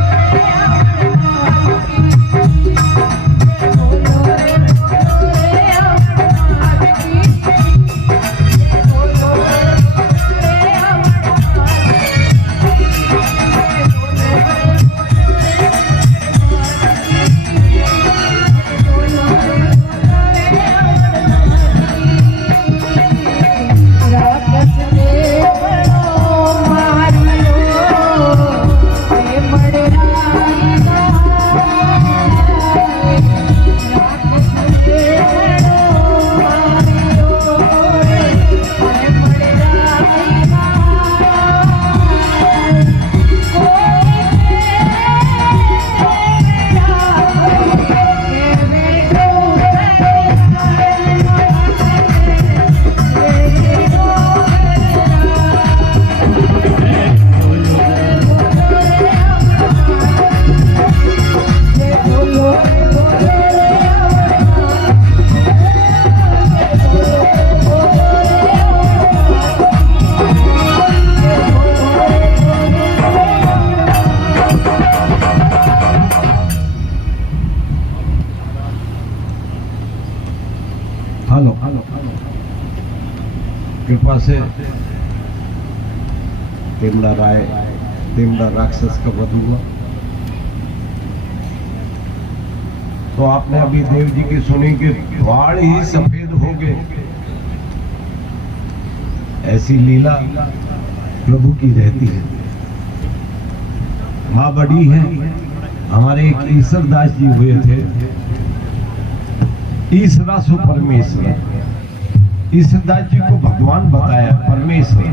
हेलो कृपा से तेमड़ा राय तेमड़ा राक्षस का वध हुआ। तो आपने अभी देव जी की सुनी कि द्वार ही सफेद हो गए। ऐसी लीला प्रभु की रहती है। माँ बड़ी है। हमारे एक ईश्वर दास जी हुए थे, ईश्वरा सु परमेश्वर। ईश्वर दास जी को भगवान बताया परमेश्वर।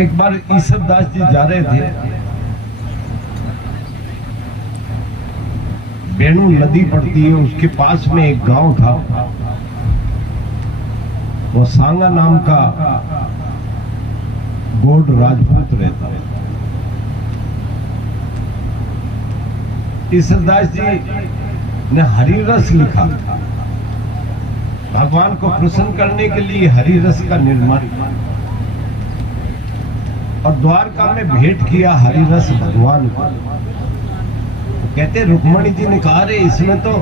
एक बार ईश्वर दास जी जा रहे थे, बेणु नदी पड़ती है, उसके पास में एक गांव था, वो सांगा नाम का गोड राजपूत रहता है। ईश्वरदास जी ने हरि रस लिखा, भगवान को प्रसन्न करने के लिए हरि रस का निर्माण, और द्वारका में भेंट किया हरि रस भगवान को। कहते रुक्मणी जी ने कहा, रे इसमें तो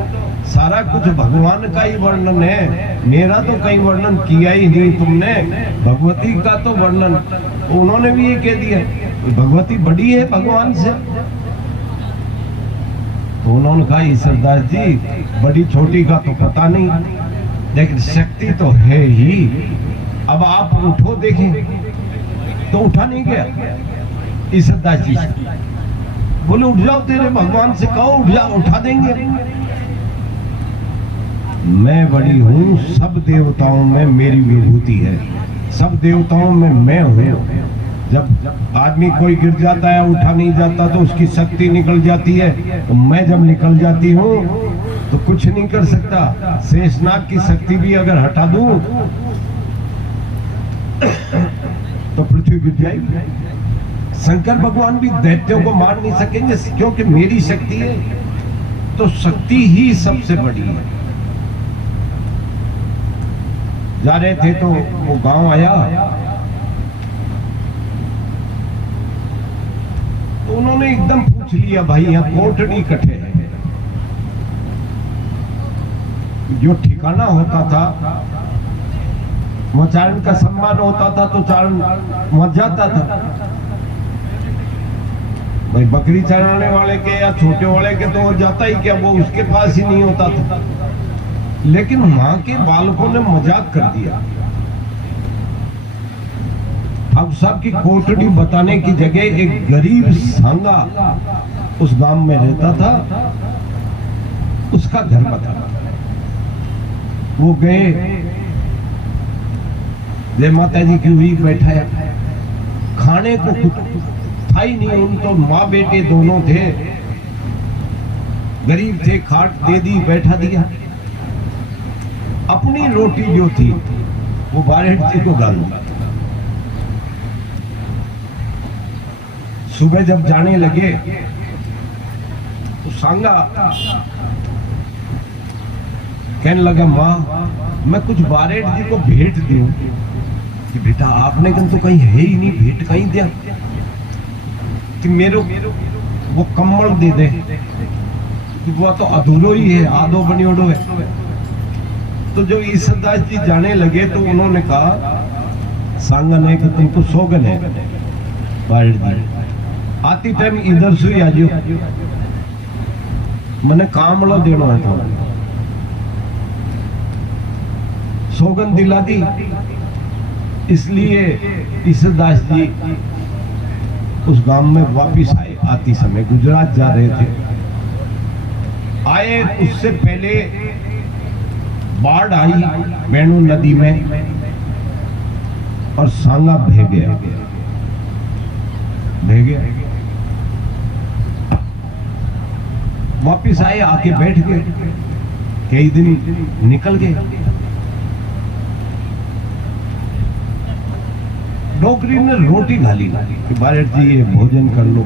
सारा कुछ भगवान का ही वर्णन है, मेरा तो कहीं वर्णन किया ही नहीं तुमने, भगवती का तो वर्णन। उन्होंने भी ये कह दिया भगवती बड़ी है भगवान से। तो उन्होंने कहा ईश्वरदास जी बड़ी छोटी का तो पता नहीं, लेकिन शक्ति तो है ही। अब आप उठो देखें। तो उठा नहीं गया ईश्वरदास जी से। बोले उठ जाओ, तेरे भगवान से कहो उठ जाओ, उठा देंगे। मैं बड़ी हूं, सब देवताओं में मेरी विभूति है, सब देवताओं में मैं हूं। जब आदमी कोई गिर जाता है, उठा नहीं जाता, तो उसकी शक्ति निकल जाती है। तो मैं जब निकल जाती हूं तो कुछ नहीं कर सकता। शेषनाग की शक्ति भी अगर हटा दूं तो पृथ्वी गिर जाएगी। शंकर भगवान भी दैत्यों को मार नहीं सकेंगे, क्योंकि मेरी शक्ति है। तो शक्ति ही सबसे बड़ी है। जा रहे थे तो वो गांव आया, तो उन्होंने एकदम पूछ लिया, भाई यहाँ कोटड़ी कटे है। जो ठिकाना होता था, वहाँ चारण का सम्मान होता था, तो चारण वहां जाता था। भाई बकरी चराने वाले के या छोटे वाले के तो वो जाता ही क्या, वो उसके पास ही नहीं होता था। लेकिन वहां के बालकों ने मजाक कर दिया। अब सबकी कोटड़ी बताने की जगह एक गरीब सांगा उस गांव में रहता था, उसका घर बताना। वो गए, जय माता जी की हुई, बैठाया। खाने को कुछ था ही नहीं, उन तो माँ बेटे दोनों थे, गरीब थे, खाट दे दी, बैठा दिया। अपनी रोटी जो थी वो बारहेट जी को डाल दी। सुबह जब जाने लगे तो सांगा कहने लगा, माँ मैं कुछ बारहेट जी को भेंट दूं। कि बेटा आपने कल तो कहीं है ही नहीं, भेंट कहीं दिया कि मेरे वो कम्बल दे दे, कि वो तो अधूरो ही है, आधो बनियोड़ो है। तो जो ईश्वरदास जी जाने लगे तो उन्होंने कहा, सांगा ने कि तुमको सौगन है बारहेट जी, आती टाइम इधर से आ जाओ, मैंने कामलो देना है था। सौगन दिला दी। इसलिए ईश्वरदास जी उस गांव में वापिस आए। आती समय गुजरात जा रहे थे, आए उससे पहले बाढ़ आई बेणु नदी में और सांगा बह गया। वापिस आए, आके बैठ गए, कई दिन निकल गए। डोकरी ने रोटी डाली कि बारहेट जी ये भोजन कर लो,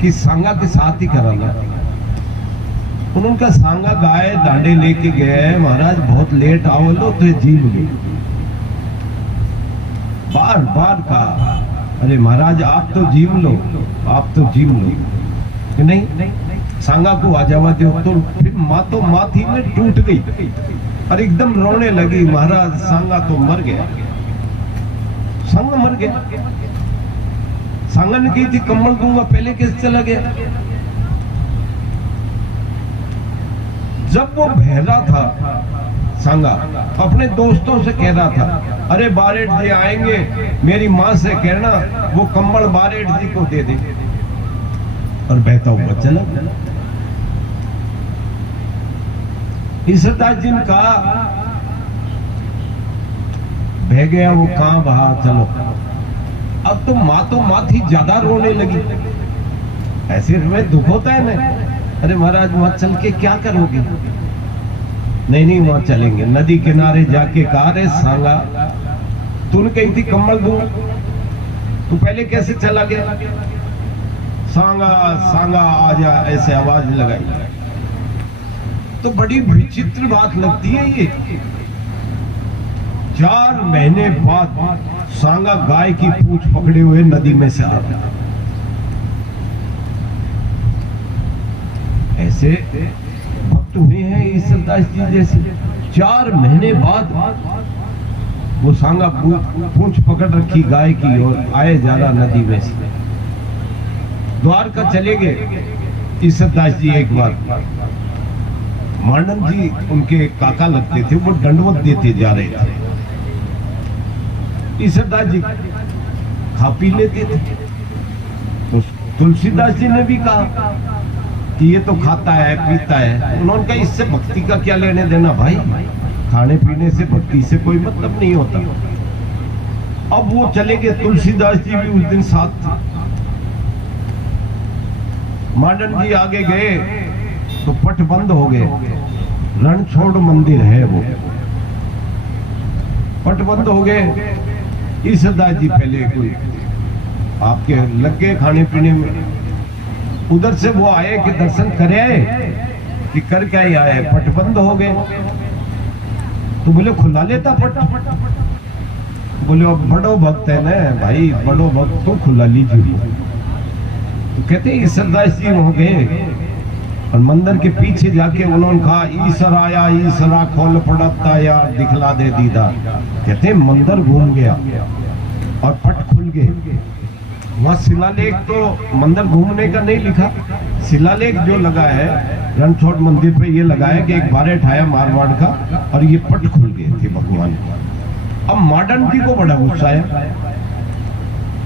कि सांगा के साथ ही कराना। उनका सांगा गाय डांडे लेके गए, महाराज बहुत लेट आओ लो तो जीव लो। बार बार कहा, अरे महाराज आप तो जीव लो, आप तो जीव लो। कि नहीं सांगा को आ जावा दो। तो फिर माँ थी में टूट गई और एकदम रोने लगी, महाराज सांगा तो मर गया। सांगा मर गया। सांगा ने कही थी कम्बल दूंगा, पहले कैसे चला गया? जब वो बहरा था सांगा अपने दोस्तों से कह रहा था, अरे बारेठ जी आएंगे, मेरी माँ से कहना वो कम्बल बारेठ जी को दे दे। और बहता हुआ चला। ईश्वरदास जी ने कहा, बह गया वो, कहां बहा, चलो। अब तो माँ थी, ज्यादा रोने लगी। ऐसे में दुख होता है ना, अरे महाराज वहां चल के क्या करोगे? नहीं वहां चलेंगे। नदी किनारे जाके कहा, रे सांगा तूने कही थी कम्बल दूं, तू पहले कैसे चला गया? सांगा सांगा आजा, ऐसे आवाज लगाई। तो बड़ी विचित्र बात लगती है ये। 4 महीने बाद सांगा गाय की पूंछ पकड़े हुए नदी में से आ गया। ऐसे भक्त हुए हैं ईश्वरदास जी जैसे। 4 महीने बाद वो सांगा पूंछ पकड़ रखी गाय की और आए जा रहा नदी में से। द्वारका चले गए ईश्वरदास जी। एक बार मांडन जी उनके काका लगते थे, वो दंडवत देते जा रहे थे। ईश्वरदास जी खा पी लेते थे। तो तुलसीदास जी ने भी कहा कि ये तो खाता है पीता है। उन्होंने कहा इससे भक्ति का क्या लेने देना भाई, खाने पीने से भक्ति से कोई मतलब नहीं होता। अब वो चले गए, तुलसीदास जी भी उस दिन साथ थे। मांडन जी आगे गए तो पट बंद हो गए। रणछोड़ मंदिर है वो, पट बंद हो गए। ईश्वरदास जी पहले कोई आपके लग गए खाने पीने में। उधर से वो आए कि दर्शन करे आए कि कर क्या ही आए, पट बंद हो गए। तो बोले खुला लेता पट। बोले अब बड़ो भक्त है ना भाई, बड़ो भक्त तो खुला लीजिए। तो कहते ईश्वरदास जी हो गए और मंदिर के पीछे जाके उन्होंने कहा, ईश्वर आया ईश्वरा खोल पड़ता यार दिखला दे दीदा। कहते मंदिर घूम गया और पट खुल गए। वहां शिलालेख तो मंदिर घूमने का नहीं लिखा, शिलालेख जो लगा है रणछोड़ मंदिर पे ये लगा है कि एक बारेठ आया मारवाड़ का और ये पट खुल गए थे भगवान को। अब मार्डन जी को बड़ा गुस्सा है।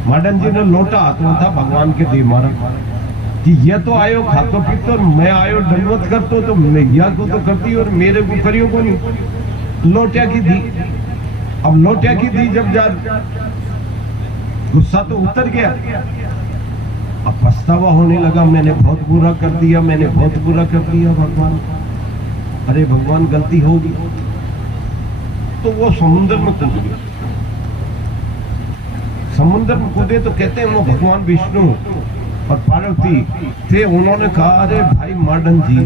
मार्डन जी ने लोटा हाथ में था भगवान के दे मारा कि ये तो आयो खातो पीतो, मैं आयो दंडवत करतो तो मैया को तो करती और मेरे को करियो को नहीं। लोटिया की दी। अब लोटिया की दी जब जा गुस्सा तो उतर गया। अब पछतावा होने लगा, मैंने बहुत बुरा कर दिया, मैंने बहुत बुरा कर दिया भगवान। अरे भगवान गलती होगी। तो वो समुद्र में कूद गया। समुद्र में कूदे तो कहते हैं वो भगवान विष्णु और पार्वती थे। उन्होंने कहा, अरे भाई मार्डन जी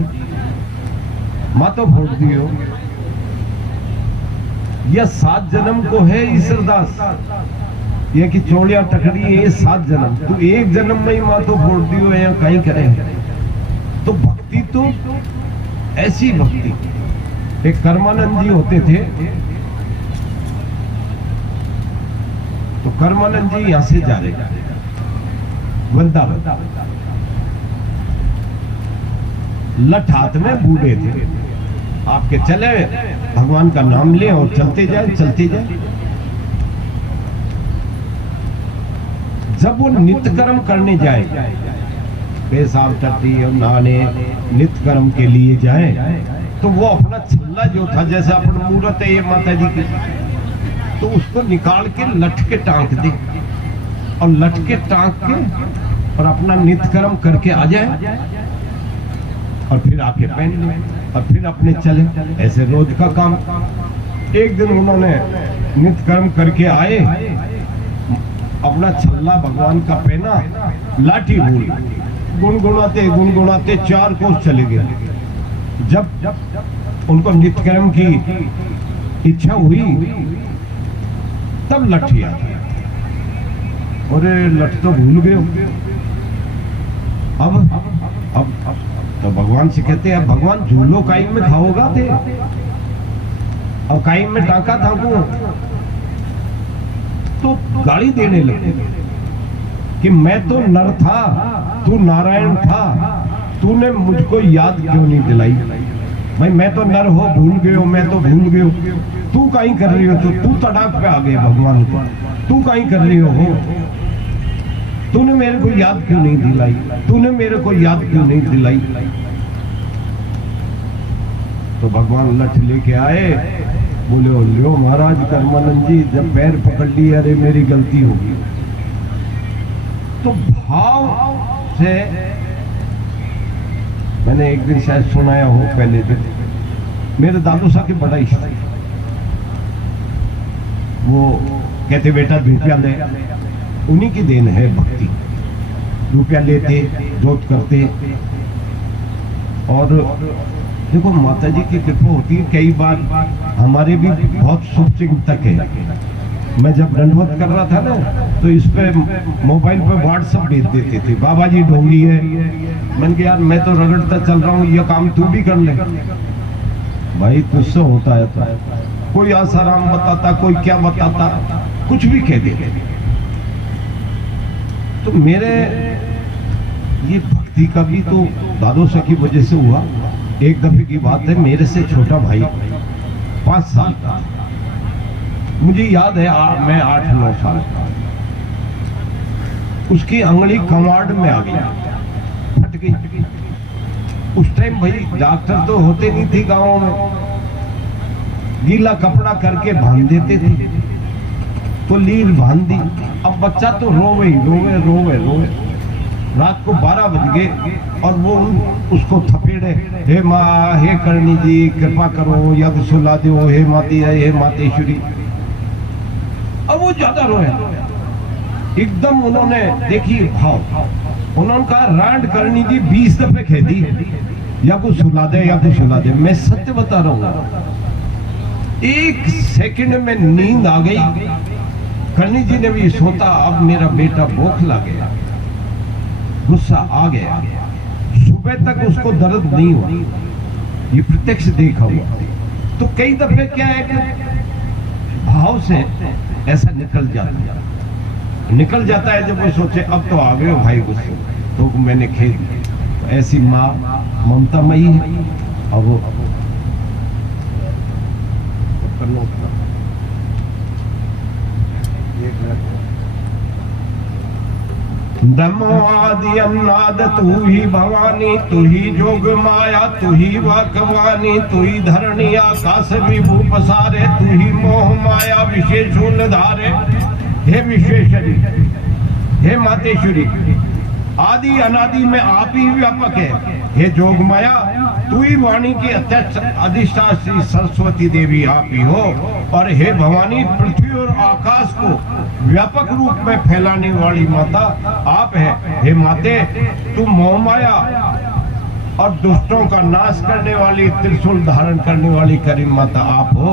माँ तो भोट दियो, यह 7 जन्म को है ईश्वरदास, ये कि चोड़िया टकरी ये 7 जन्म, तो 1 जन्म में ही माँ तो भोट दियो या कहीं करेंगे। तो भक्ति तो ऐसी भक्ति। एक कर्मानंद जी होते थे, तो कर्मानंद जी यहां से जा रहे वृंदावन, लठ हाथ में बूढ़े थे, आपके चले भगवान का नाम ले और चलते जाए चलते जाए। जब वो नित्य कर्म करने जाए, पेशाब टट्टी और नहाने नित्य कर्म के लिए जाए, तो वो अपना छल्ला जो था, जैसे अपन मूर्त है ये माता जी की, तो उसको निकाल के लटके टांक दे और लटके टांक के और अपना नित्य कर्म करके आ जाए और फिर आके पहन ले और फिर अपने चले। ऐसे रोज का काम। एक दिन उन्होंने नित्य कर्म करके आए, अपना छल्ला भगवान का पहना, लाठी भूल, गुनगुनाते 4 कोस चले गए। जब उनको नित्य कर्म की इच्छा हुई तब लठ याद आया, अरे लठ तो भूल गए। अब भगवान से कहते हैं भगवान झूलो काई में खाओगा थे और काई में टाका थाकू, तो गाली देने लगे कि मैं तो नर था, तू नारायण था, तूने मुझको याद क्यों नहीं दिलाई? भाई मैं तो नर हो भूल गयो, मैं तो भूल गयो, तू काई कर रही हो? तो तू तड़ाक पे आ गए भगवान को, तू काई कर रही हो? तूने मेरे को याद क्यों नहीं दिलाई? तूने मेरे को याद क्यों नहीं दिलाई? तो भगवान लठ लेके आए, बोले ओ लियो महाराज कर्मानंद जी, जब पैर पकड़ लिए, अरे मेरी गलती होगी। तो भाव से मैंने एक दिन शायद सुनाया हो, पहले दिन मेरे दादू साहब की बड़ा इष्ट, वो कहते बेटा रुपया ले, उन्हीं की देन है भक्ति। रुपया लेते, जोत करते, और देखो माता जी की कृपा होती है। कई बार हमारे भी बहुत शुभ चिंतक है। मैं जब दंडवत कर रहा था ना, तो इस पे मोबाइल पे व्हाट्सएप भेज देते थे, बाबा जी ढोंगी है। मैंने कहा यार मैं तो रगड़ता चल रहा हूँ, ये काम तू भी कर ले। भाई तुझसे होता है तो कोई आसाराम बताता, कोई क्या बताता, कुछ भी कह देते। तो मेरे ये भक्ति का भी तो दादो सा की वजह से हुआ। एक दफे की बात है, मेरे से छोटा भाई 5 साल का, मुझे याद है मैं 8-9 साल का, उसकी अंगली कमाड़ में आ गई, फट गई। उस टाइम भाई डॉक्टर तो होते नहीं थे गांवों में, गीला कपड़ा करके बांध देते थे, तो लीर बांध दी। अब बच्चा तो रोवे रोवे रोवे रोवे। रात को 12 बज गए और वो उसको थपेड़े, हे माँ, हे करणी जी कृपा करो, यद सुला दो, हे माती, हे मातेश्वरी। अब वो ज्यादा रोए। एकदम उन्होंने देखी भाव, उन्होंने कहा रांड करणी जी 20 दफे कह दी, या को सुला दे, या को सुला दे। मैं सत्य बता रहा हूँ, 1 सेकंड में नींद आ गई। करणी जी ने भी सोचा, अब मेरा बेटा भूखला गया, गुस्सा आ गया। सुबह तक उसको दर्द नहीं हुआ, ये प्रत्यक्ष देखा हुआ। तो कई दफे क्या है कि भाव से ऐसा निकल जाता है जब वो सोचे अब तो आ गए हो भाई गुस्से, तो मैंने खेल दिया। तो ऐसी माँ ममतामयी है। अब वो नमो आदि अन्नाद तू ही भवानी, तू ही जोग माया, तू ही वाकवानी, तू ही धरणी आकाश विभू पसारे, तू ही मोह माया विशेषूल धारे। हे विश्वेश्वरी, हे मातेश्वरी, आदि अनादि में आप ही व्यापक है। हे जोग माया, तू ही वाणी की अध्यक्ष अधिष्ठात्री सरस्वती देवी आप ही हो। और हे भवानी, पृथ्वी और आकाश को व्यापक रूप में फैलाने वाली माता आप है। हे माते, तू मोह माया और दुष्टों का नाश करने वाली, त्रिशूल धारण करने वाली करीम माता आप हो।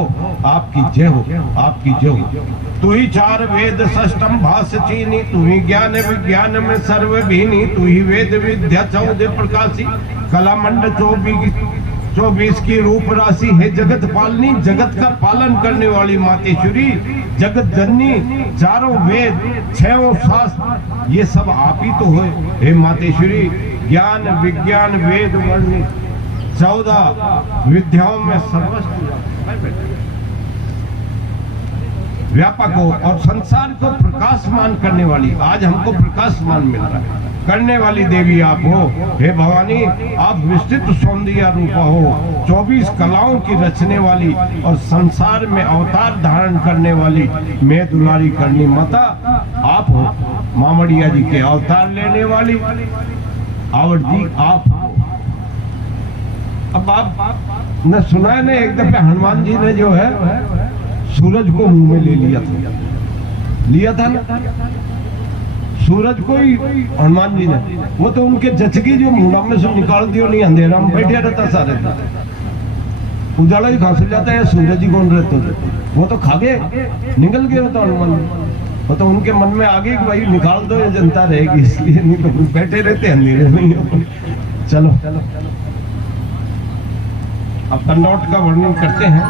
आपकी जय हो, आपकी जय हो। तू ही 4 वेद षष्टम भाष्य चीनी, तू ही ज्ञान विज्ञान में सर्वभीनी, तू ही वेद विद्या 14 प्रकाशी, कला मंड 24 की रूप राशि। है जगत पालनी, जगत का पालन करने वाली मातेश्वरी, जगत जननी, 4 वेद 6 शास्त्र, ये सब आप ही तो हो। हे मातेश्वरी, ज्ञान विज्ञान वेद वर्ण 14 विद्याओं में सर्वस्व व्यापक हो और संसार को प्रकाशमान करने वाली, आज हमको प्रकाशमान मिल रहा है, करने वाली देवी आप हो। हे भवानी, आप विस्तृत सौंदर्य रूपा हो, 24 कलाओं की रचने वाली और संसार में अवतार धारण करने वाली मैं दुलारी करनी माता आप हो। मामड़िया जी के अवतार लेने वाली आवड़ जी आप हो। अब आप ने सुना है ना, एक दफे हनुमान जी ने जो है सूरज को मुंह में ले लिया था ना, सूरज को ही हनुमान जी ने, वो तो उनके जचगी जो मुंडा में से निकाल दियो, नहीं अंधेरा में बैठे रहता सारे दिन, उजाला ही खा जाता है, सूरज ही कौन रहते थे, वो तो खा गए, निकल गए। वो तो हनुमान जी, वो तो उनके मन में आ गई कि भाई निकाल दो, ये जनता रहेगी, इसलिए नहीं तो बैठे रहते अंधेरे में। चलो अब तंडौट का वर्णन करते हैं।